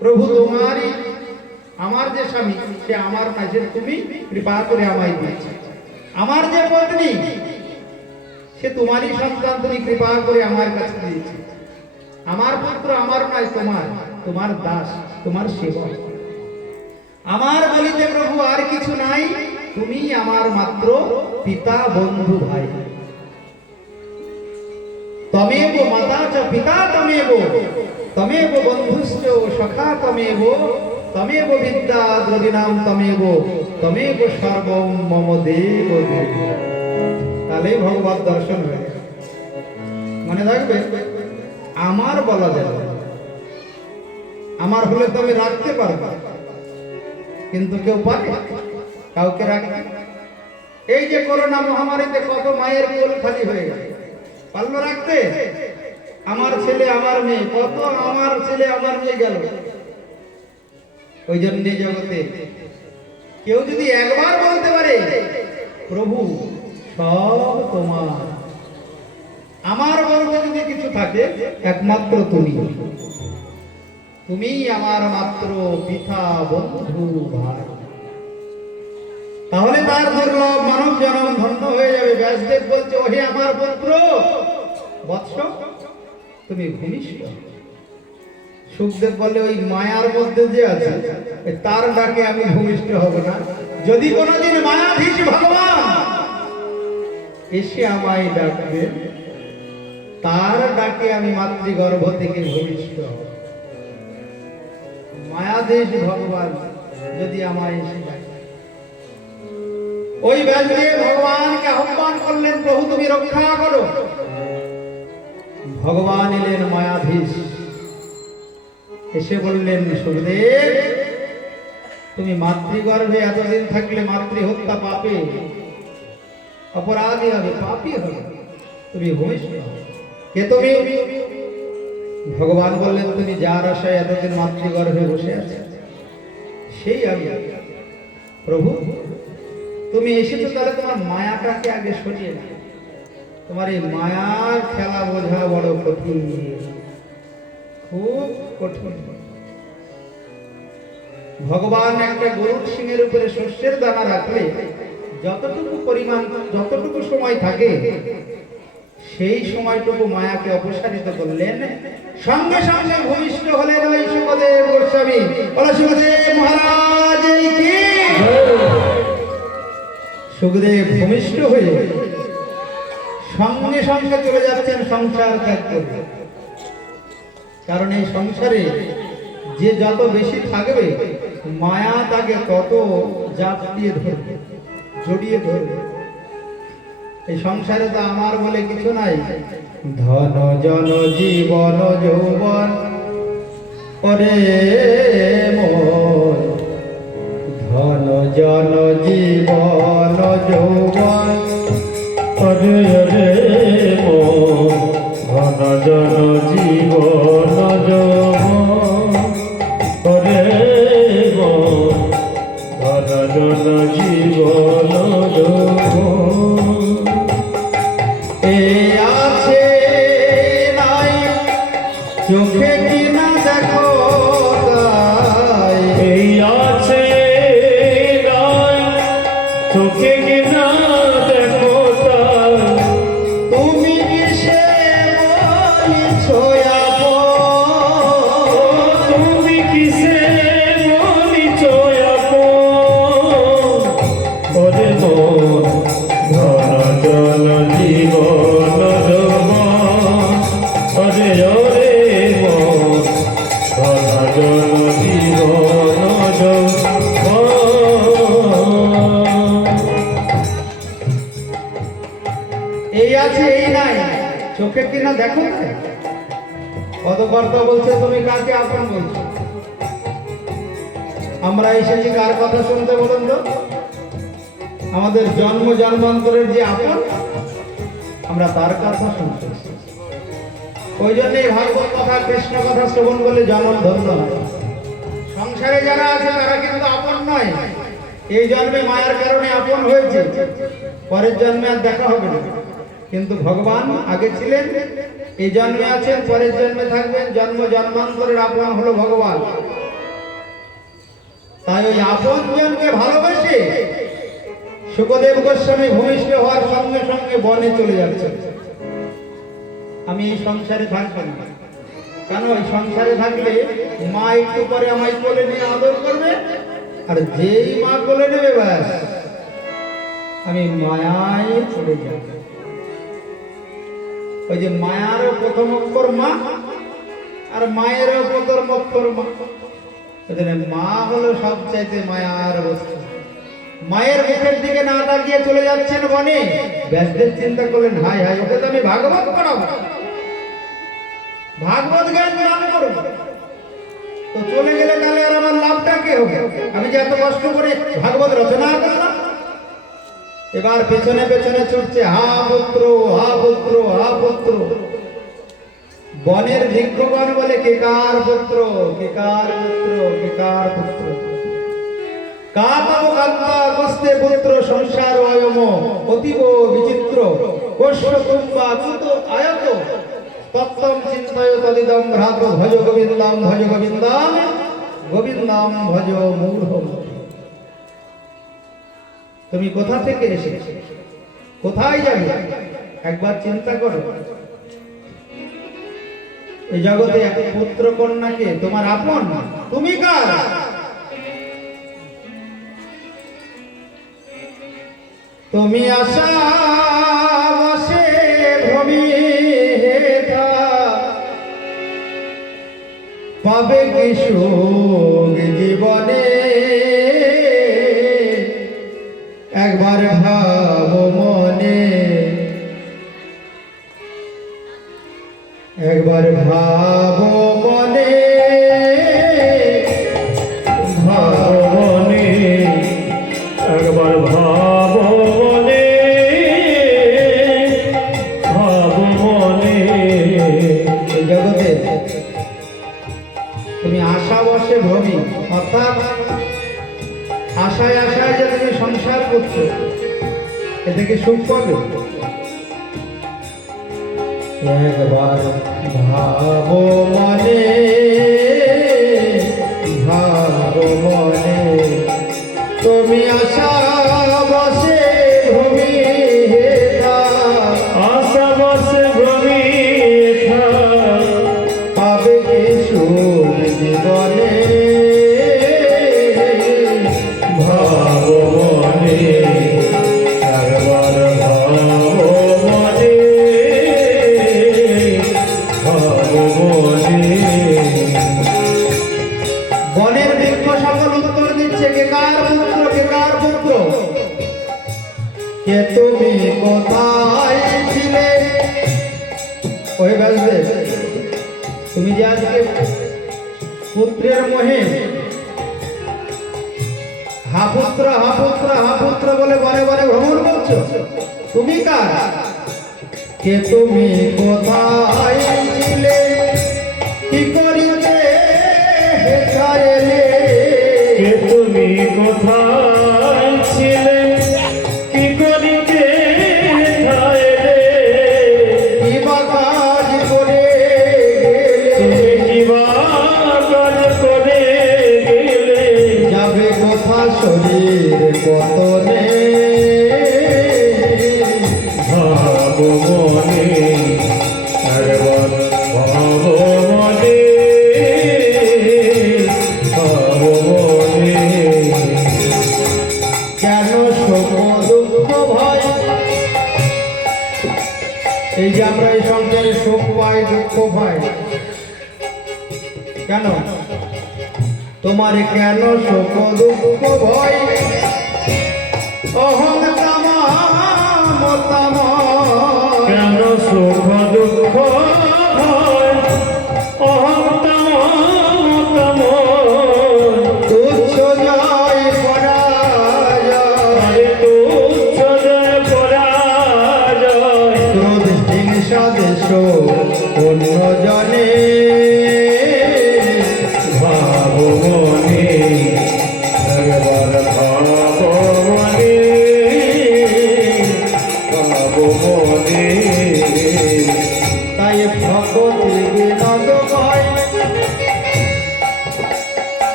প্রভু তোমারই, আমার যে স্বামী সে আমার কাছে, তুমি কৃপা করে আমায় দিয়েছে। আমার যে পত্নী সে তোমারই সন্তান, তুমি কৃপা করে আমার কাছে দিয়েছে। আমার পুত্র আমার নয়, তোমার দাস, তোমার সেবক। আমার বলিতে প্রভু আর কিছু নাই, তুমি আমার মাত্র পিতা, বন্ধু, ভাই। তমেব মাতা চ পিতা তমেব বন্ধুশ্চ সখা তমেব বিদ্যা দ্রবিণাম তমেব সর্বম মম দেব। তাহলেই ভগবত দর্শন হয়। মনে থাকবে, আমার বলা যাবে, আমার হলে তো আমি রাখতে পারবো, কিন্তু কেউ পারে কাউকে রাখতে? এই যে করোনা মহামারীতে কত মায়ের কোল খালি হয়ে গেল, পারলো রাখতে? আমার ছেলে আমার মেয়ে, কত আমার ছেলে আমার মেয়ে গেল। ওই জন্য জগতে কেউ যদি একবার বলতে পারে প্রভু সব তোমার, আমার বলতে যদি কিছু থাকে একমাত্র তুমি আমার মাত্র পিতা, বন্ধু, ভাই, তাহলে তার দুর্লভ মানব জন্ম ধন্য হয়ে যাবে। ব্যাসদেব বলছে ওহে আমার পুত্র বৎস তুমি ভূমিষ্ঠ। সুখদেব বলে ওই মায়ার মধ্যে যে আছে তার ডাকে আমি ভূমিষ্ঠ হব না। যদি কোনোদিন মায়াধীশ ভগবান এসে আমায় ডাকবে, তার ডাকে আমি মাতৃগর্ভ থেকে ভূমিষ্ঠ হব। মায়াধীশ ভগবান যদি আমায় এসে ডাকে, ওই ব্যাসদেব ভগবানকে আহ্বান করলেন প্রভু তুমি রক্ষা করো। ভগবান এলেন মায়াধীশ, এসে বললেন সুখদেব তুমি মাতৃগর্ভে এতদিন থাকলে মাতৃ হত্যা পাপে অপরাধী হবে, পাপী হবে, তুমি ভূমিষ্ঠ হবে। কে তুমি? ভগবান বললেন তুমি যার আশায় এতদিন মাতৃগর্ভে বসে আছো সেই আমি। প্রভু তুমি এসেছো, তাহলে তোমার মায়াটাকে আগে সরিয়ে নাও। তোমার এই মায়ার খেলা বোঝা বড় কঠিন, খুব কঠিন। ভগবান একটা গরুর সিংহের উপরে শস্যের দানা রাখলে যতটুকু পরিমাণ, যতটুকু সময় থাকে সেই সময়টুকু মায়াকে অপসারিত করলেন। সঙ্গে সঙ্গে ভূমিষ্ঠ হলেন ওই সুখদেব গোস্বামী। বলো সুখদেব মহারাজ কি। সুখদেব ভূমিষ্ঠ হয়ে সঙ্গে সঙ্গে চলে যাচ্ছেন সংসার ত্যাগ করতে। কারণ এই সংসারে যে যত বেশি থাকবে মায়া তাকে তত জাপটিয়ে ধরবে, জড়িয়ে ধরবে। এই সংসারে তো আমার বলে কিছু নাই। ধন জন জীবন যৌবন ওরে মন, ধন জন জীবন যৌবন অরে অরে মন, ধন জন জীবন যৌবন অরে মন, ধন জন জীবন যৌবন। এ আছে নাই চোখে কি না দেখো তাই, এই আছে নাই চোখে কি না দেখো তাই, তুমি কিসে বলিছো আপন, চোখে কিনা দেখো না? পদকর্তা বলছে তুমি কাকে আপন বলছো? আমরা এসেছি কার কথা শুনতে বলুন তো? আমাদের জন্ম জন্মান্তরের যে আপন, আমরা তার কথা শুনতে এসেছি। ওই জন্যই ভাগবত কথা কৃষ্ণ কথা শ্রবণ করলে জন্ম ধন্য হয়। সংসারে যারা আছে তারা কিন্তু আপন নয়, এই জন্মে মায়ার কারণে আপন হয়েছে, পরের জন্মে আর দেখা হবে না। কিন্তু ভগবান আগে ছিলেন, এই জন্মে আছেন, পরের জন্মে থাকবেন, জন্ম জন্মান্তরের আপন হলো ভগবান। তাই ওই আপন জনকে ভালোবেসে শুকদেব গোস্বামী ভূমিষ্ঠ হওয়ার সঙ্গে সঙ্গে বনে চলে যাচ্ছে। আমি এই সংসারে থাকবো না, কেন? এই সংসারে থাকলে মা একটু পরে আমায় কোলে নিয়ে আদর করবে, আর যেই মা কোলে নেবে ব্যাস আমি মায়ায় চলে যাব। ওই যে মায়ারও প্রথম অক্ষর মা, আর মায়েরও প্রথম অক্ষর মা। মা হলো সবচাইতে মায়ার বস্তু। মায়ের মুখের দিকে না তাকিয়ে চলে যাচ্ছেন বনে, ব্যাসদেব চিন্তা করলেন হাই হাই, ওকে তো আমি ভাগবত পড়াবো, ভাগবত জ্ঞান দান করবো, তো চলে গেলে তাহলে আর আমার লাভটা কি হবে? আমি যে এত কষ্ট করে ভাগবত রচনা করলাম। এবার পেছনে পেছনে ছুটছে, হা পুত্র হা পুত্র হা পুত্র। বনের ভিক্ষুগণ বলে কে কার পুত্র, কে কার পুত্র, কে কার পুত্র? কাতব কান্তা কস্তে পুত্র সংসার অয়ম অতীব বিচিত্র কোষ্ঠ কুম্বা কুত আয়ত তত্ত্বম চিন্তয় তদিদম ভ্রাত ভজ গোবিন্দাম ভজ গোবিন্দাম গোবিন্দাম ভজ মূঢ়। তুমি কোথা থেকে এসেছো, কোথায় যাবে? একবার চিন্তা করো। এই জগতে এক পুত্র কন্যাকে তোমার আপন, তুমি কার? তুমি আশা বসে ভ্রমি হেথা পাবে কি সুখ জীবনে, একবার ভাব মনে, একবার ভাব মনে, ভাব মনে, একবার ভাব মনে, ভাব মনে। এই জগতে তুমি আশা বসে ভ্রমি, অর্থাৎ আশায় আশায় যে তুমি সংসার করছো, এ থেকে সুখ পাবে? একবার ভাব মনে, ভাব মনে, তুমি আশা বসে ভূমি হেথা, আশা বসে ভ্রমি হেথা পাবে কি সুখ জীবনে, ভাব মনে, একবার ভাব মনে, ভাব মনে। বনের বৃক্ষ সকল উত্তর দিচ্ছে কে কার পুত্র, কে কার পুত্র? কে তুমি কোথায় ছিলে? ওই ব্যাসদেব, তুমি যে আজকে পুত্রের মোহে হা পুত্র হা পুত্র হা পুত্র বলে বনে বনে ভ্রমণ করছো, তুমি কার? কে তুমি কোথায় ছিলে? কি করিতে হেথায় এলে? কে তুমি কোথায় ছিলে, কি করিতে হেথায় এলে? কি বা কাজ করে তুমি গেলে? কি বা কাজ করে গেলে? যাবে কোথা শরীর পতনে? ভাব মনে, একবার ভাব মনে, ভাব মনে। কেন শোক দুঃখ ভয়? এই যে আমরা এই সংসারে শোক পাই, দুঃখ পাই, কেন? তোমার কেন শোক দুঃখ ভয়? অহং তামা মতাময়। কেন সুখ দুঃখ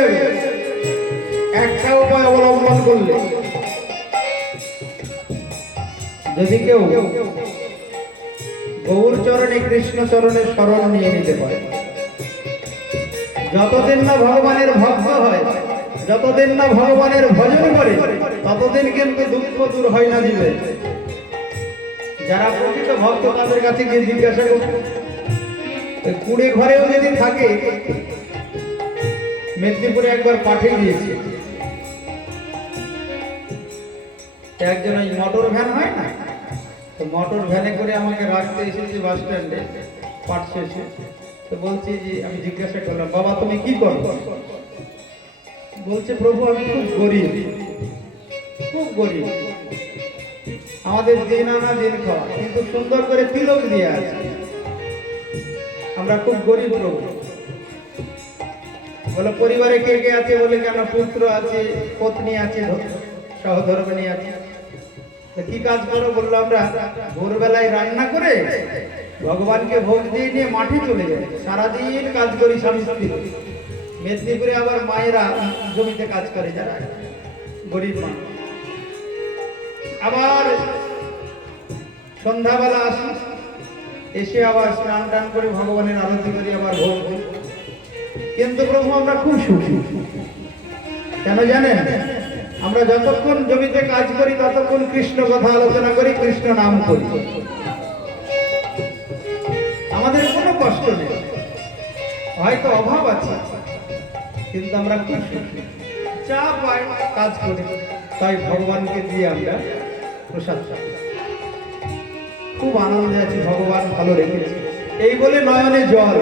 যাবে একটা উপায় অবলম্বন করলে। যদি কেউ গৌর চরণে কৃষ্ণ চরণে শরণ নিয়ে নিতে পারে, যতদিন না ভগবানের ভক্ত হয়, যতদিন না ভগবানের ভজন করে, ততদিন কিন্তু দুঃখ দূর হয় না দিবে। যারা প্রকৃত ভক্ত তাদের কাছে গিয়ে জিজ্ঞাসা করবে, কুড়ে ঘরেও যদি থাকে, মেদিনীপুরে একবার পাঠিয়ে দিয়েছে একজন, ওই মোটর ভ্যান হয় না, তো মোটর ভ্যানে করে আমাকে রাখতে এসেছি বাস স্ট্যান্ডে পাঠ শেষে। তো বলছি যে, আমি জিজ্ঞাসা করলাম, বাবা তুমি কি করো? বলছে, প্রভু আমি খুব গরিব, খুব গরিব, আমাদের দিন আনা দিন খাওয়া, কিন্তু সুন্দর করে তিলক দিয়ে আছে, আমরা খুব গরিব প্রভু। বলে পরিবারে কে কে আছে? বলে কেন, পুত্র আছে, পত্নী আছে, সহধর্মিণী আছে। তো কি কাজ করো? বললো আমরা ভোরবেলায় রান্না করে ভগবানকে ভোগ দিয়ে নিয়ে মাঠে চলে যাই, সারাদিন কাজ করি স্বামী স্ত্রী। মেদিনীপুরে আবার মায়েরা জমিতে কাজ করে, যারা গরিব মা। আবার সন্ধ্যাবেলা আসি, এসে আবার স্নান টান করে ভগবানের আরতি করি, আবার ভোগ দিই। কিন্তু প্রভু আমরা খুব সুখী। কেন জানেন? আমরা যতক্ষণ জমিতে কাজ করি ততক্ষণ কৃষ্ণ কথা আলোচনা করি, কৃষ্ণ নাম করি, আমাদের কোনো কষ্ট নেই। হয়তো অভাব আছে, কিন্তু আমরা খুব সুখী। চা পাই, কাজ করি, তাই ভগবানকে দিয়ে আমরা প্রসাদ পাই। খুব আনন্দে আছি, ভগবান ভালো রেখেছে। এই বলে নয়নে জল।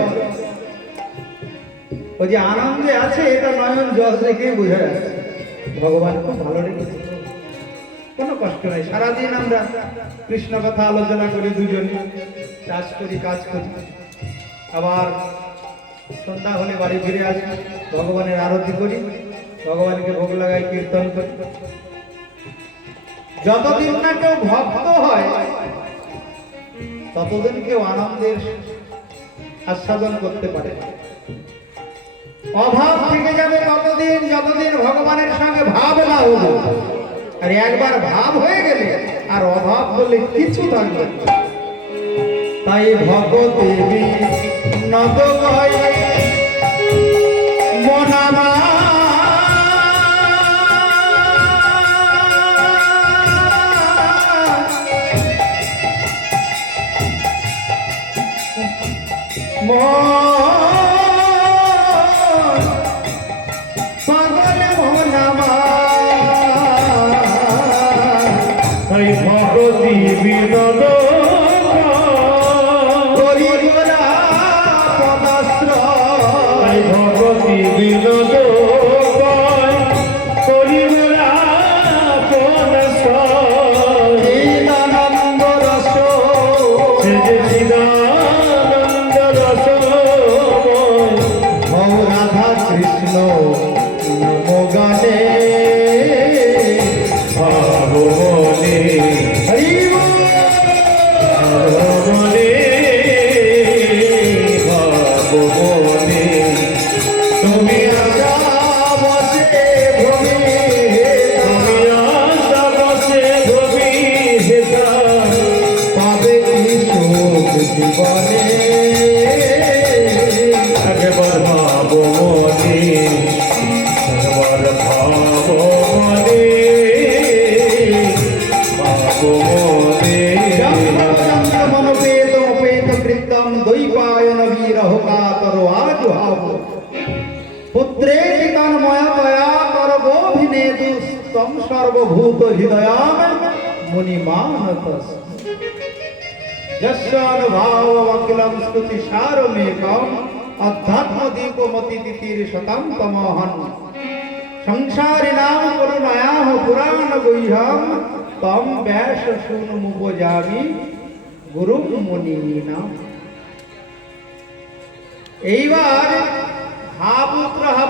ও যে আনন্দে আছে, এটা নয়ন জল দেখেই বোঝা যাচ্ছে ভগবান খুব ভালো রেখেছে, কোনো কষ্ট নাই। সারাদিন আমরা কৃষ্ণ কথা আলোচনা করি, দুজনে চাষ করি, কাজ করি, আবার সন্ধ্যা হলে বাড়ি ফিরে আসি, ভগবানের আরতি করি, ভগবানকে ভোগ লাগাই, কীর্তন করি। যতদিন না কেউ ভক্ত হয়, ততদিন কেউ আনন্দের আস্বাদন করতে পারে। অভাব থেকে যাবে ততদিন, যতদিন ভগবানের সঙ্গে ভাব না হলো। আর একবার ভাব হয়ে গেলে আর অভাব বলে কিছু থাকবে না। তাই ভগতে নদ মনামা পাগল মনামা, তাই ভগতি বিনোদ করিবরা পদাশ্রয়, তাই ভগতি বিনোদ করিবেলা পদাশ্রয়। চিদানন্দ রস সে যে চিদানন্দ রসময়, হৌ রাধা কৃষ্ণ নমো গানে। ভাবমনে হরি ভাবমনে ভাবমনে তুমি আশা বসে ভূমি তুমি আশা বসে ভবি হেতা, পাবে কি সুখ জীবনে। একবার ভাবমনে একবার ভাবমনে ভাবমনে। চন্দ্র মনোপেত অপেত কৃতম দৈপায়ন বীরহ কাতরো আজুহাব, পুত্রেতি তন্ময় তয়া তর গোভিনেতু তম সর্বভূত হৃদয়াম মুনিমানতস। যস্য অনুভাবমখিলম স্তুতি সারমেকম অধ্যাত্ম দীপমতি তিতির শতম তমোহন। সংসারিণাম করুণায়াহ পুরাণ গুহ্যম তম ব্যাস শুনমুপজামি গুরুম মুনিনাম। এইবার হা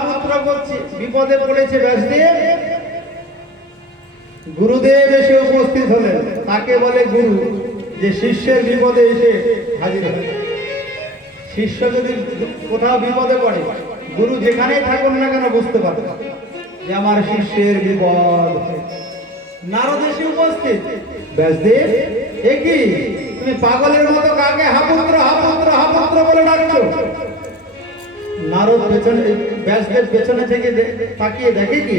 পুত্র করছে, বিপদে পড়েছে ব্যাসদেব। গুরুদেব এসে উপস্থিত হলেন, তাকে বলে গুরু, যে শিষ্যের বিপদে এসে হাজির হয়। শিষ্য যদি কোথাও বিপদে পড়ে, গুরু যেখানেই থাকুন না কেন বুঝতে পারবে যে আমার শিষ্যের বিপদ হয়েছে। নারদ এসে উপস্থিত। ব্যাসদেব, এ কি তুমি পাগলের মতো কাকে হাপুত্র হাপুত্র হাপুত্র বলে ডাকছো? নারদ পেছনে, ব্যাসদেব পেছনে থেকে তাকিয়ে দেখে কি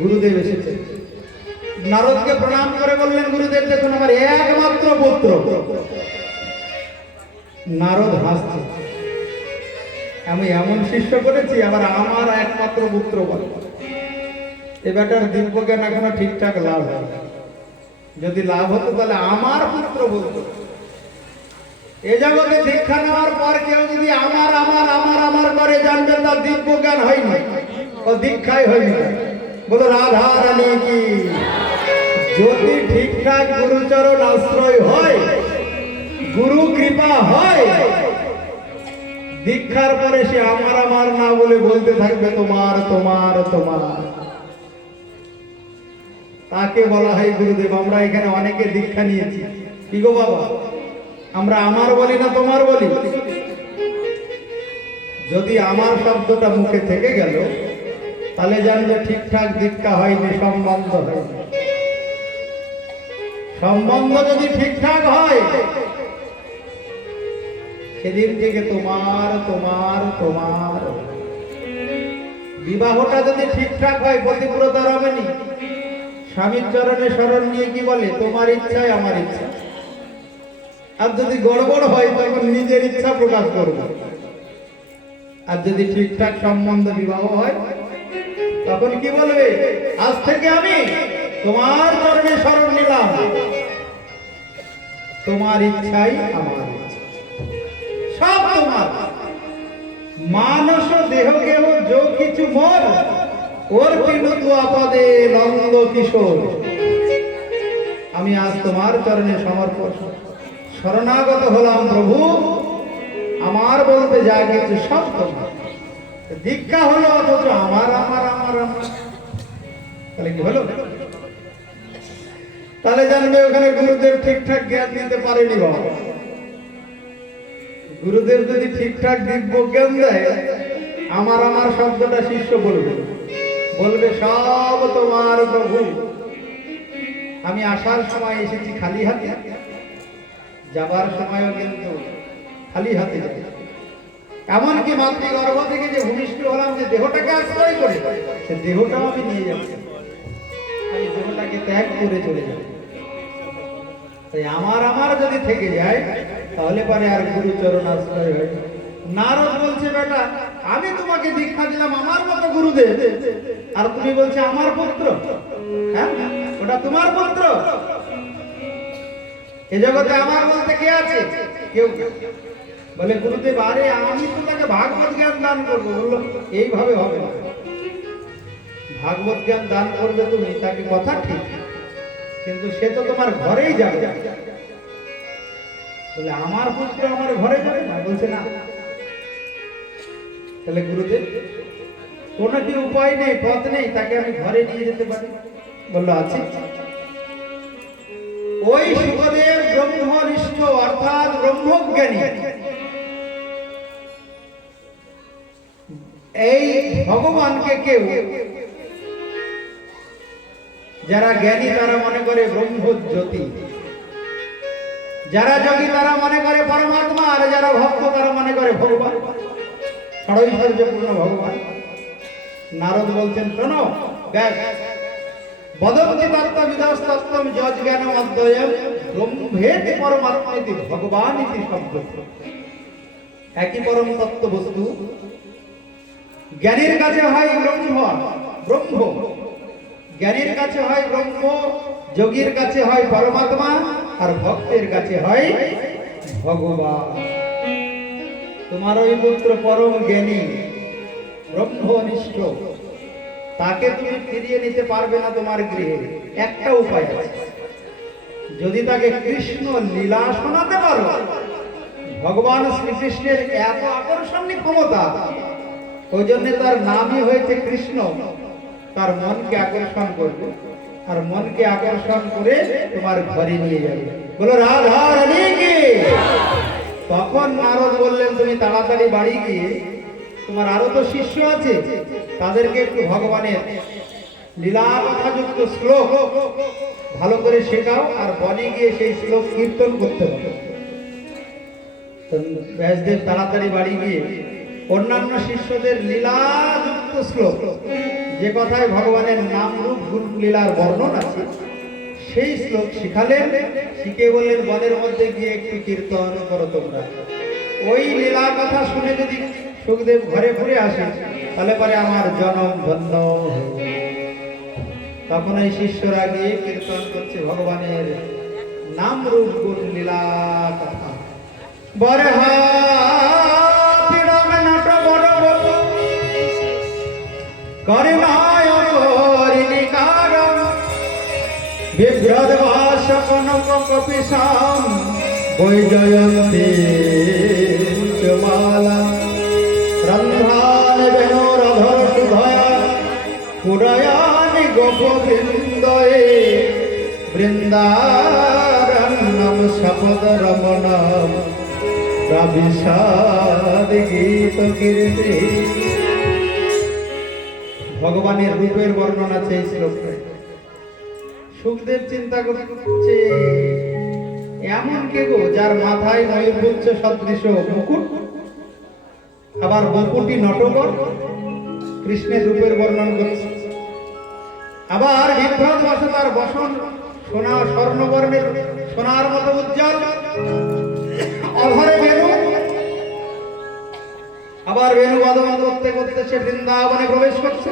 গুরুদেব এসেছে। নারদকে প্রণাম করে বললেন, গুরুদেব দেখুন আমার একমাত্র পুত্র। নারদ হাসছে, আমি এমন শিষ্য করেছি আবার আমার একমাত্র পুত্র বলে। এ বেটার দিব্যজ্ঞান এখনো ঠিকঠাক লাভ হয়। যদি লাভ হতো তাহলে আমার পুত্র বলতো। এ জগতে দীক্ষা নেওয়ার পর কেউ যদি আমার আমার আমার আমার করে জানবে তার দিব্যজ্ঞান হয়নি, ও দীক্ষাই হয়নি। বলো রাধা রানী কি। যদি ঠিকঠাক গুরুচরণ আশ্রয় হয়, গুরু কৃপা হয়, দীক্ষার পরে সে আমার আমার না বলে বলতে থাকবে তোমার তোমার তোমার। তাকে বলা হয় গুরুদেব। আমরা এখানে অনেকে দীক্ষা নিয়েছি, কি গো বাবা, আমরা আমার বলি না তোমার বলি? যদি আমার শব্দটা মুখে থেকে গেল তাহলে জানবে ঠিকঠাক দীক্ষা হয়নি, সম্বন্ধ হয়নি। সম্বন্ধ যদি ঠিকঠাক হয় সেদিন থেকে তোমার তোমার তোমার। বিবাহটা যদি ঠিকঠাক হয়, পতিব্রতা রমণী স্বামীর চরণে শরণ নিয়ে কি বলে, তোমার ইচ্ছায় আমার ইচ্ছা। আর যদি গড়বড় হয় তখন নিজের ইচ্ছা প্রকাশ করবে। আর যদি ঠিকঠাক সম্বন্ধ বিবাহ হয় তখন কি বলবে, আজ থেকে আমি তোমার চরণে শরণ নিলাম, তোমার ইচ্ছাই আমার ইচ্ছা, সব তোমার। মানস দেহ কেহ যো কিছু মোর, ওর পিনু আপদে নন্দ কিশোর। আমি আজ তোমার চরণে সমর্পণ শরণাগত হলাম প্রভু, আমার বলতে যা কিছু সব তোমার। দীক্ষা হলো অথচ আমার আমার আমার আমার, তাহলে কি হলো? তাহলে জানবে ওখানে গুরুদেব ঠিকঠাক জ্ঞান দিতে পারেনি বাবা। গুরুদেব যদি ঠিকঠাক দিব্য জ্ঞান দেয়, আমার আমার শব্দটা শিষ্য বলবে, বলবে সব তোমার প্রভু। আমি আসার সময় এসেছি খালি হাতে, যাবার সময়ও কিন্তু খালি হাতে যাই। এমনকি মাতৃগর্ভ থেকে যে ভূমিষ্ঠ হলাম, যে দেহটাকে আশ্রয় করে, সে দেহটাও আমি নিয়ে যাচ্ছি, আমি দেহটাকে ত্যাগ করে চলে যাব। তাই আমার আমার যদি থেকে যায় তাহলে পরে আর গুরুচরণ আশ্রয় হয়। নারদ বলছে, বেটা আমি তোমাকে দীক্ষা দিলাম আমার মতো গুরুদেব, আর তুমি বলছো আমার পুত্র। হ্যাঁ, ওটা তোমার পুত্র। এ জগতে আমার বলতে কে আছে? কেউ। বলে গুরুদেব, আরে আমি তো তাকে ভাগবত জ্ঞান দান করবো। বললো এইভাবে হবে না, ভাগবত জ্ঞান দান করবে তুমি, তাকে কথা ঠিক, কিন্তু সে তো তোমার ঘরেই যাবে। বলে আমার পুত্র আমার ঘরে যাবে না? বলছে না। তাহলে গুরুদেব কোন কি উপায় নেই, পথ নেই, তাকে আমি ঘরে নিয়ে যেতে পারি? বললো আছে। ওই সুখদেব ব্রহ্মনিষ্ঠ অর্থাৎ ব্রহ্মজ্ঞানী, এই ভগবানকে কেউ যারা জ্ঞানী তারা মনে করে ব্রহ্মজ্যোতি, যারা যোগী তারা মনে করে পরমাত্মা, আর যারা ভক্ত তারা মনে করে ভগবান, ষড়ৈশ্বর্যপূর্ণ ভগবান। নারদ বলছেন, শোনো ব্যাস, বদন্তি তত্ত্ববিদস্তত্ত্বম যজ্ঞান অদ্বয়ম ব্রহ্মেতি পরমাত্মেতি ভগবান ইতি শব্দ। একই পরম তত্ত্ব বস্তু। জ্ঞানীর কাছে হয় ব্রহ্ম, ব্রহ্ম জ্ঞানীর কাছে হয় ব্রহ্ম, যোগীর কাছে হয় পরমাত্মা, আর ভক্তের কাছে হয় ভগবান। তোমার ওই পুত্র পরম জ্ঞানী ব্রহ্মনিষ্ঠ, তাকে তুমি ফিরিয়ে নিতে পারবে না তোমার গৃহে। একটা উপায় আছে, যদি তাকে কৃষ্ণ লীলা শোনাতে পারো। ভগবান শ্রীকৃষ্ণের এত আকর্ষণী ক্ষমতা, ওই জন্য তার নামই হয়েছে কৃষ্ণ। তার মনকে আকর্ষণ করবে, আর মনকে আকর্ষণ করে তোমার ঘরে নিয়ে যাবে। বলো রাধা রানী কি। তখন নারদ বললেন, তুমি তাড়াতাড়ি বাড়ি গিয়ে তোমার আরো তো শিষ্য আছে, তাদেরকে একটু ভগবানের লীলা কথাযুক্ত শ্লোক ভালো করে শেখাও, আর বনে গিয়ে সেই শ্লোক কীর্তন করতে হবে। তো ব্যাসদেব তাড়াতাড়ি বাড়ি গিয়ে অন্যান্য শিষ্যদের লীলাযুক্ত শ্লোক, যে কথায় ভগবানের নাম রূপ গুণ লীলার বর্ণন আছে, সেই শ্লোক শিখালেন। শিখে বললেন বনের মধ্যে গিয়ে একটু কীর্তন করো তোমরা। ওই লীলা কথা শুনে যদি সুখদেব ঘরে ফিরে আসে, তাহলে পরে আমার জনম ধন্য হবে। তখন এই শিষ্যরা গিয়ে কীর্তন করছে ভগবানের নাম রূপ গুণ লীলা কথা। বরহা করিমায় করিনিকারম বিভ্রদভাসকনক কপিশাম বৈজয়ন্তে চমালা রন্ধ্রান বেনোরধর সুধয়া পুরয়ানি গোপবৃন্দয়ে বৃন্দারণ্যম শপদ রমণম রাবিষাদ গীত কীর্তি। ভগবানের রূপের বর্ণনা আছে এই শ্লোকে। সুখদেব চিন্তা করছে এমন কে গো যার মাথায় ময়ূরপুচ্ছ সদৃশ মুকুট, আবার বপুটি নটবর, কৃষ্ণের রূপের বর্ণনা করছে। আবার বিভ্রত বসে তার বসন সোনা স্বর্ণবর্ণের সোনার মতো উজ্জ্বল, অধরে বেনু, আবার বেনু বাদন করতে করতে সে বৃন্দাবনে প্রবেশ করছে।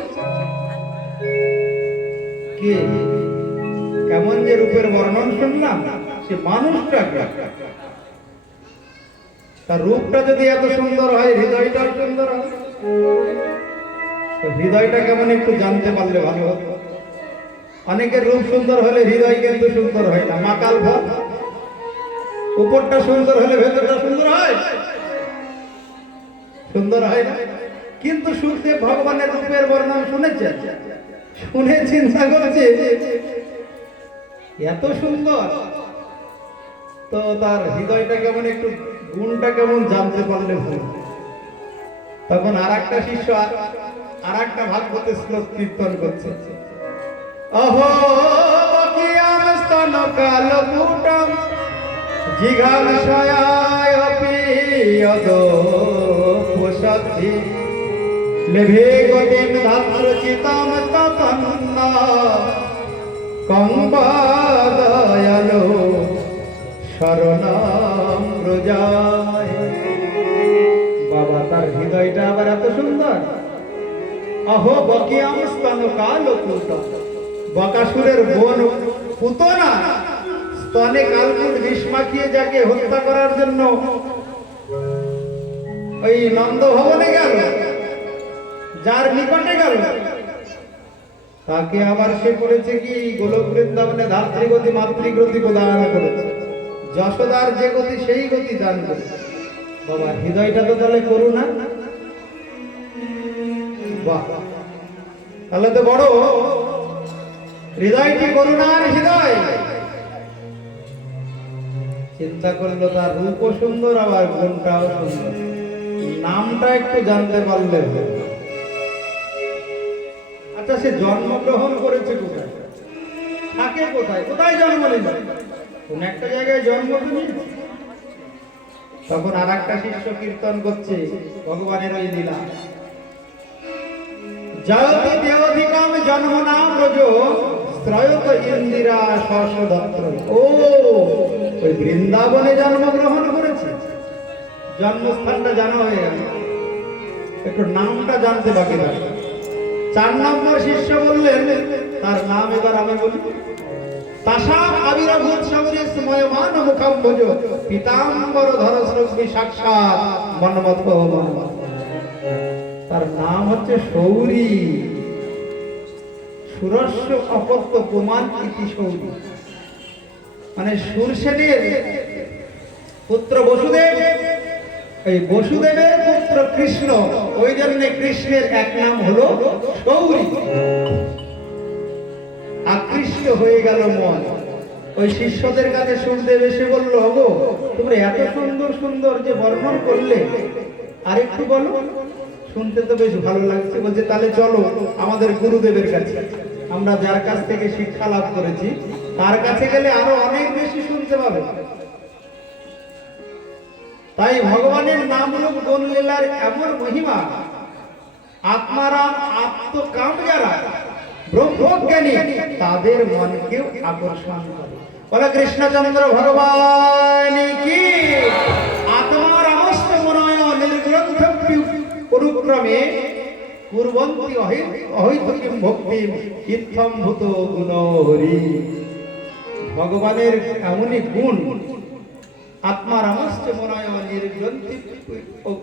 কে এমন যে রূপের বর্ণন শুনলাম, সে মানুষটা তার রূপটা যদি এত সুন্দর হয়, হৃদয়টাও সুন্দর হয়। হৃদয়টা কেমন একটু জানতে পারলে ভালো হতো। অনেকের রূপ সুন্দর হলে হৃদয় কিন্তু সুন্দর হয় না, মাকাল ভাব। উপরটা সুন্দর হলে ভেতরটা সুন্দর হয়, সুন্দর হয় না। কিন্তু সুখদেব ভগবানের রূপের বর্ণনা শুনেছেন, শুনে চিন্তা করছে এত সুন্দর, তো তার হৃদয়টা কেমন একটু গুণটা কেমন জানতে পারলে ভালো। তখন আর একটা শিষ্য আর একটা ভাগবতে শ্লোক কীর্তন করছে। অহো বকিয়াম স্তন কালকুটম জিঘাংশয়ায় অপি যদো পোষতি লেভে গতিম ধাত্রচিতাম তপন্না কম্পাদয়ালো শরণাম রোজায়। বাবা তার হৃদয়টা আবার এত সুন্দর। অহো বকিয়াম স্তন কালকুটম, বকাসুরের বোন পুতনা স্তনে কালকুট বিষ মাখিয়ে যাকে হত্যা করার জন্য ওই নন্দ ভবনে গেল, যার নিকটে গেল, তাকে আবার সে করেছে কি গোলক বৃন্দাবনে ধাত্রীগতি মাতৃগতি প্রদান করেছে। যশোদার যে গতি সেই গতি দান করেছে। বাবা হৃদয়টা তো তাহলে করুণা, বাহ তাহলে তো বড় হৃদয়টি করুণার হৃদয়। চিন্তা করলো তার রূপও সুন্দর, আবার গুণটাও সুন্দর, নামটা একটু জানতে পারলে। আচ্ছা সে জন্মগ্রহণ করেছে কোথায়, থাকে কোথায়, কোথায় জন্ম নিল, কোন একটা জায়গায় জন্ম নিয়েছে। তখন আর একটা শিষ্য কীর্তন করছে ভগবানের ওই লীলা। জয়তি দেওধিকাম জন্ম নাম ব্রজ ত্রয়ত ইন্দিরা শশদত্র। ও ওই বৃন্দাবনে জন্মগ্রহণ করেছে, জন্মস্থানটা জানা হয়ে গেল, একটু নামটা জানতে বাকি থাকে। 4 নম্বর শিষ্য বললেন তার নাম এবার আমি বলি। তাসাম আবির্ভূত শবরী স্ময়মান মুখাম্বজ পীতাম্বর ধরশ্রী সাক্ষাৎ মন্মথ মন্মথ। তার নাম হচ্ছে সৌরী, সুরস্য অপত্য প্রমাণ ইতি সৌরী, মানে সুরসেনের পুত্র বসুদেব, এই বসুদেবের পুত্র কৃষ্ণ, ওই জন্য কৃষ্ণের এক নাম হলো সৌরী। আকৃষ্ট হয়ে গেল মন। ওই শিষ্যদের কাছে সুখদেব এসে বলল, ওগো তোমরা এত সুন্দর সুন্দর যে বর্ণন করলে, আরেকটু বলো। শুনতে তো বেশ ভালো লাগছে। বলছে তাহলে চলো আমাদের গুরুদেবের কাছে, আমরা যার কাছ থেকে শিক্ষা লাভ করেছি তার কাছে গেলে আরো অনেক বেশি শুনতে পাবে। তাই ভগবানের নাম রূপ গুণ লীলার এমন মহিমা, আত্মারাম আত্মকাম যারা ব্রহ্মজ্ঞানী তাদের মনকেও আকর্ষণ করে। বলে কৃষ্ণচন্দ্র ভগবান কি। আত্মার আমস্ত মনয় নির্গ্রন্থ অনুক্রমে কুর্বন্তি অহৈতুকীম ভক্তিম ইত্থম ভূত গুণ হরি। ভগবানের এমনই গুণ, আত্মার আমস্ত মনয় নির্গ্রন্থি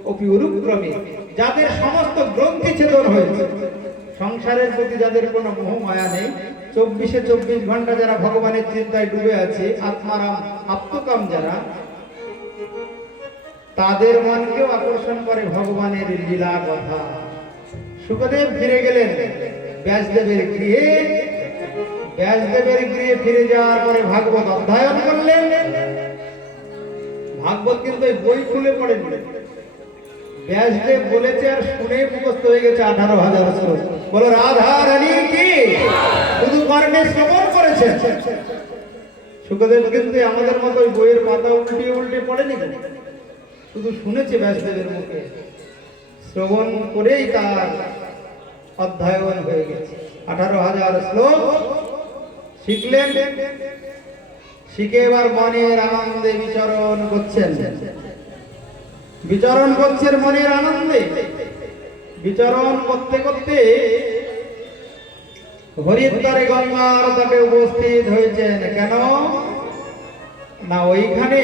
অপি অনুক্রমে, যাদের সমস্ত গ্রন্থি ছেদন হয়েছে, সংসারের প্রতি যাদের কোনো মোহ মায়া নেই, 24 ঘন্টা যারা ভগবানের চিন্তায় ডুবে আছে, আত্মারাম আত্মকাম যারা, তাদের মনকেও আকর্ষণ করে ভগবানের লীলা কথা। শুকদেব ফিরে গেলেন ব্যাসদেবের গৃহে। ব্যাসদেবের গৃহে ফিরে যাওয়ার পরে ভাগবত অধ্যয়ন করলেন। ভাগবত কিন্তু এই বই খুলে পড়েন, ব্যাসদেব বলেছে আর শুনে মুখস্থ হয়ে গেছে 18,000 শ্লোক। বলো রাধা রানী কি। শুধু কর্ণে শ্রবণ করেছেন। শুকদেব কিন্তু আমাদের মতো ওই বইয়ের পাতা উল্টে উল্টে পড়েনি, শুধু শুনেছে ব্যাসদেবের মুখে, শ্রবণ করেই তার অধ্যয়ন হয়ে গেছে। 18,000 শ্লোক শিখলেন। শিখে এবার মনের আনন্দে বিচরণ করছেন। বিচরণ করছেন মনের আনন্দে। বিচরণ করতে করতে হরিদ্বারে গঙ্গার তটে উপস্থিত হয়েছেন। কেন না, ওইখানে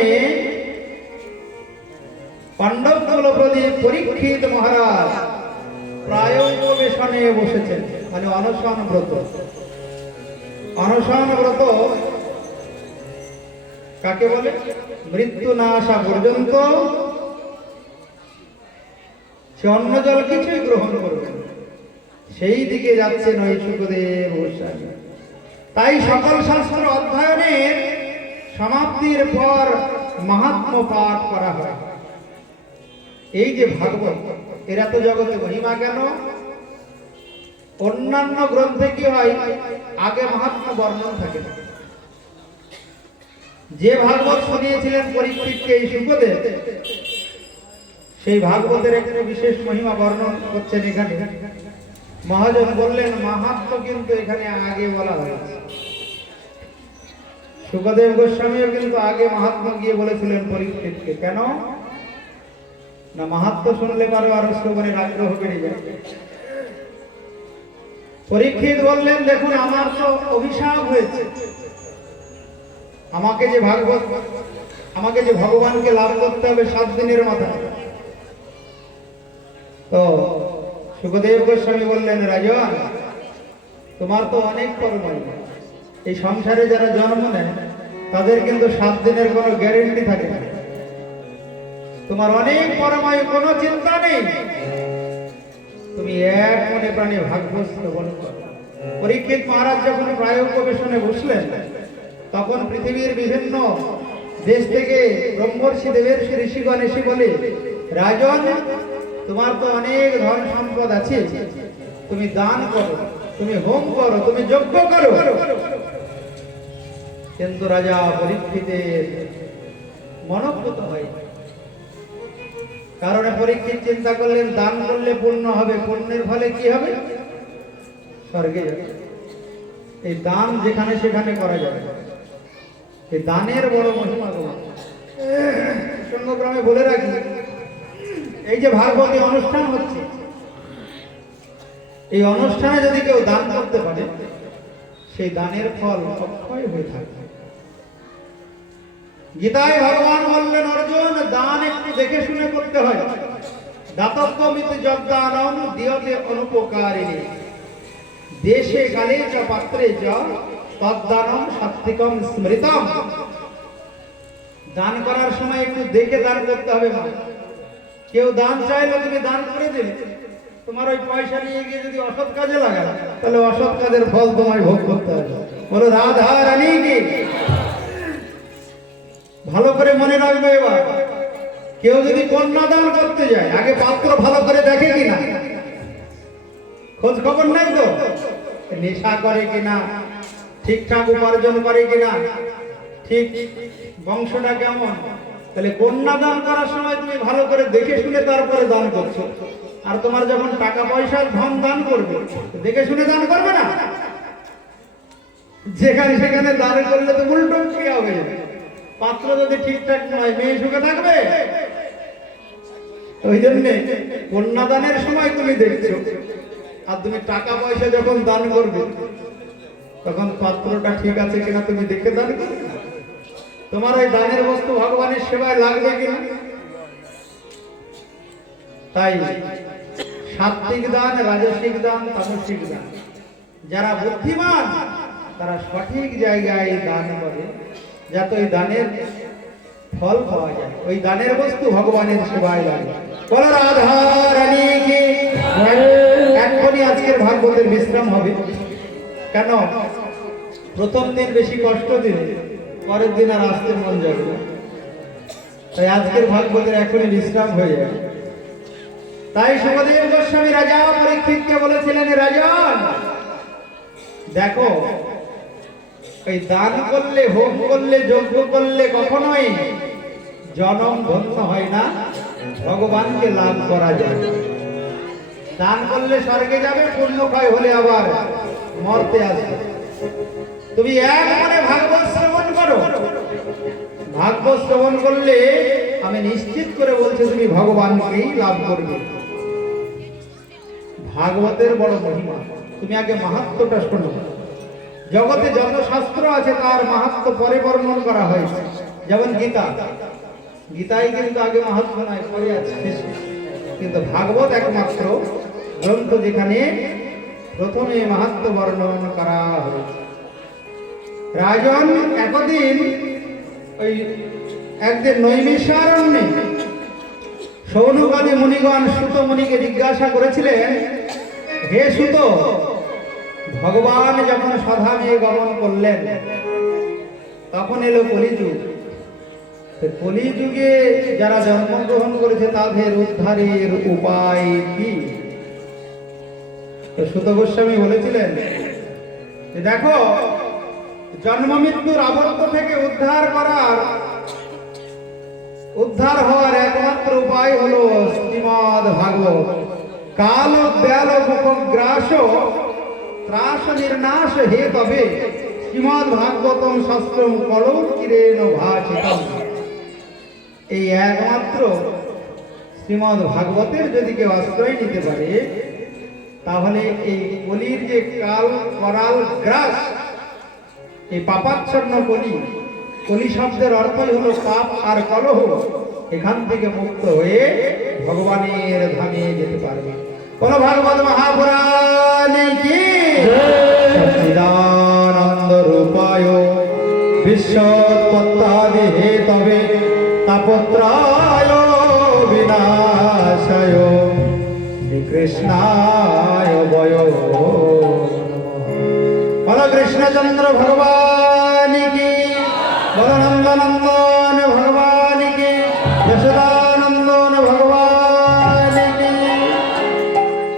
পাণ্ডব কুলপতি পরীক্ষিত মহারাজ প্রায় উপবেশনে বসেছেন, মানে অনশন ব্রত। অনশন ব্রত কাকে বলে? মৃত্যু না আসা পর্যন্ত সে অন্ন জল কিছুই গ্রহণ করবে, সেই দিকে যাচ্ছেন ওই শুকদেব গোস্বামী। তাই সকল শাস্ত্র অধ্যয়নের সমাপ্তির পর মাহাত্ম্য পাঠ করা হয়। এই যে ভাগবত, এরা তো জগতে মহিমা কেন? অন্যান্য গ্রন্থে কি হয়, আগে মাহাত্ম্য বর্ণন থাকে না। যে ভাগবত শুনিয়েছিলেন পরীক্ষিতকে এই শুকদেব, সেই ভাগবতের একটু বিশেষ মহিমা বর্ণন করছেন এখানে। মহাজন বললেন মাহাত্ম্য কিন্তু এখানে আগে বলা হয়েছে। শুকদেব গোস্বামীও কিন্তু আগে মাহাত্ম্য গিয়ে বলেছিলেন পরীক্ষিতকে। কেন না, মাহাত্ম্য শুনলে পারে আরো শ্রবণের আগ্রহ বেড়ে যায়। পরীক্ষিত বললেন দেখুন, আমার তো অভিশাপ হয়েছে, আমাকে যে ভগবানকে লাভ করতে হবে 7 দিনের মাথায়। তো শুকদেব গোস্বামী বললেন রাজন, তোমার তো অনেক কর্ম, এই সংসারে যারা জন্ম নেয় তাদের কিন্তু 7 দিনের কোনো গ্যারেন্টি থাকে না। তোমার অনেক পরমায়ু, কোনো চিন্তা নেই, তুমি এক মনে প্রাণে ভাগবত শ্রবণ করো। পরীক্ষিত মহারাজ যখন প্রায় উপবেশনে বসলেন, তখন পৃথিবীর বিভিন্ন দেশ থেকে ব্রহ্মর্ষি দেবের্ষি ঋষিগণ এসে বলে, রাজন তোমার তো অনেক ধন সম্পদ আছে, তুমি দান করো, তুমি হোম করো, তুমি যজ্ঞ করো। কিন্তু রাজা পরীক্ষিতের মনোভূত হয়। কারণ পরীক্ষিত চিন্তা করলেন দান করলে পুণ্য হবে, পুণ্যের ফলে কি হবে? স্বর্গে যাবে। এই দান যেখানে সেখানে করা যাবে, এই দানের বড় মহিমা। সঙ্গক্রমে বলে রাখি, এই যে ভাগবতী অনুষ্ঠান হচ্ছে, এই অনুষ্ঠানে যদি কেউ দান করতে পারে, সেই দানের ফল অক্ষয় হয়ে থাকে। গীতায় ভগবান বললেন অর্জুন, দান একটু দেখে শুনে করতে হয়। দাতব্যমিতি যদ্দানম দিয়তে অনুপকারিণী দেশে কালে চ পাত্রে চ তদ্দানম সাত্বিকম স্মৃতম। দান করার সময় একটু দেখে দান করতে হবে। কেউ দান চাইলে তুমি দান করে দিলে, তোমার ওই পয়সা নিয়ে গিয়ে যদি অসৎ কাজে লাগায়, তাহলে অসৎ কাজের ফল তোমায় ভোগ করতে হবে। বলো রাধা রানী কি। ভালো করে মনে রাখবে। এবার কেউ যদি কন্যাদান করতে যায় আগে পাত্র ভালো করে দেখে কিনা, খোঁজ খবর নাই তো, নেশা করে কিনা, ঠিকঠাক উপার্জন করে কিনা, ঠিক বংশটা কেমন। তাহলে কন্যাদান করার সময় তুমি ভালো করে দেখে শুনে তারপরে দান করছো। আর তোমার যখন টাকা পয়সার ধন দান করবে, দেখে শুনে দান করবে না, যেখানে সেখানে দান করলে তো উল্টো ক্রিয়া হয়ে যাবে। পাত্র যদি ঠিকঠাক নয়, মেয়ে সুখে থাকবে। ওই জন্যে কন্যাদানের সময় তুমি দেখছো, আর তুমি টাকা পয়সা যখন দান করবে তখন পাত্রটা ঠিক আছে কিনা তুমি দেখে দান করবে। তোমার ওই দানের বস্তু ভগবানের সেবায় লাগবে কিনা। তাই সাত্বিক দান, রাজসিক দান, তামসিক দান, যারা বুদ্ধিমান তারা সঠিক জায়গায় দান করে, যাতে ওই দানের ফল পাওয়া যায়, ওই দানের বস্তু ভগবানের সেবায় লাগে। বলো রাধা রানী কি। এখনই আজকের ভাগবতের বিশ্রাম হবে। কেন? প্রথম দিন বেশি কষ্ট দিলে পরের দিন আর আসতে মন যাবে না। তাই আজকের ভাগবতের এখনই বিশ্রাম হয়ে যাবে। তাই সুখদেব গোস্বামী রাজা পরীক্ষিতকে বলেছিলেন, রাজন দেখো, এই দান করলে, হোম করলে, যজ্ঞ করলে কখনোই জনম ধন্য হয় না, ভগবানকে লাভ করা যায়। দান করলে স্বর্গে যাবে, পুণ্যক্ষয় হলে আবার মরতে আসবে। তুমি এক মনে ভাগবত শ্রবণ করো। ভাগবত শ্রবণ করলে আমি নিশ্চিত করে বলছি তুমি ভগবানকেই লাভ করবে। ভাগবতের বড় মহিমা, তুমি আগে মাহাত্ম্যটা শোনো। জগতে যত শাস্ত্র আছে তার মাহাত্ম্য পরে বর্ণন করা হয়েছে। যেমন গীতা, গীতায় কিন্তু আগে মাহাত্ম্য নয়, পরে আছে। কিন্তু ভাগবত একমাত্র গ্রন্থ যেখানে প্রথমে মাহাত্ম্য বর্ণন করা হয়েছে। রাজন একদিন ওই একদিন নৈমিষারণ্যে সৌনকাদি মুনিগণ সুত মুনিকে জিজ্ঞাসা করেছিলেন, হে সুত, ভগবান যখন স্বধামে গমন করলেন তখন এলো কলিযুগ। কলিযুগে যারা জন্মগ্রহণ করেছে তাদের উদ্ধারের উপায় কি? সুত গোস্বামী বলেছিলেন যে দেখো, জন্ম মৃত্যুর আবর্ত থেকে উদ্ধার হওয়ার একমাত্র উপায় হলো শ্রীমদ্ ভাগবত। কাল ব্যাল উপগ্রাস ত্রাস নির্নাশ হে তবে শ্রীমদ্ ভাগবতম শাস্ত্রম কলৌকিরেণ ভাষিতম। এই একমাত্র শ্রীমদ্ ভাগবতের যদি কেউ আশ্রয় নিতে পারে, তাহলে এই কলির যে কাল করাল গ্রাস, এই পাপাচ্ছন্ন কলি শব্দের অর্থই হলো পাপ আর কলহ, এখান থেকে মুক্ত হয়ে ভগবানের ধামে যেতে পারবে। কোন ভাগবত মহাপুরাণে কি সচ্চিদানন্দ রূপায় বিশ্বোৎপত্তাদি হেতবে তাপত্রায় বিনাশায় শ্রীকৃষ্ণায় বয়ো বলো কৃষ্ণচন্দ্র ভগবান কি, বলো নন্দনন্দন ভগবান।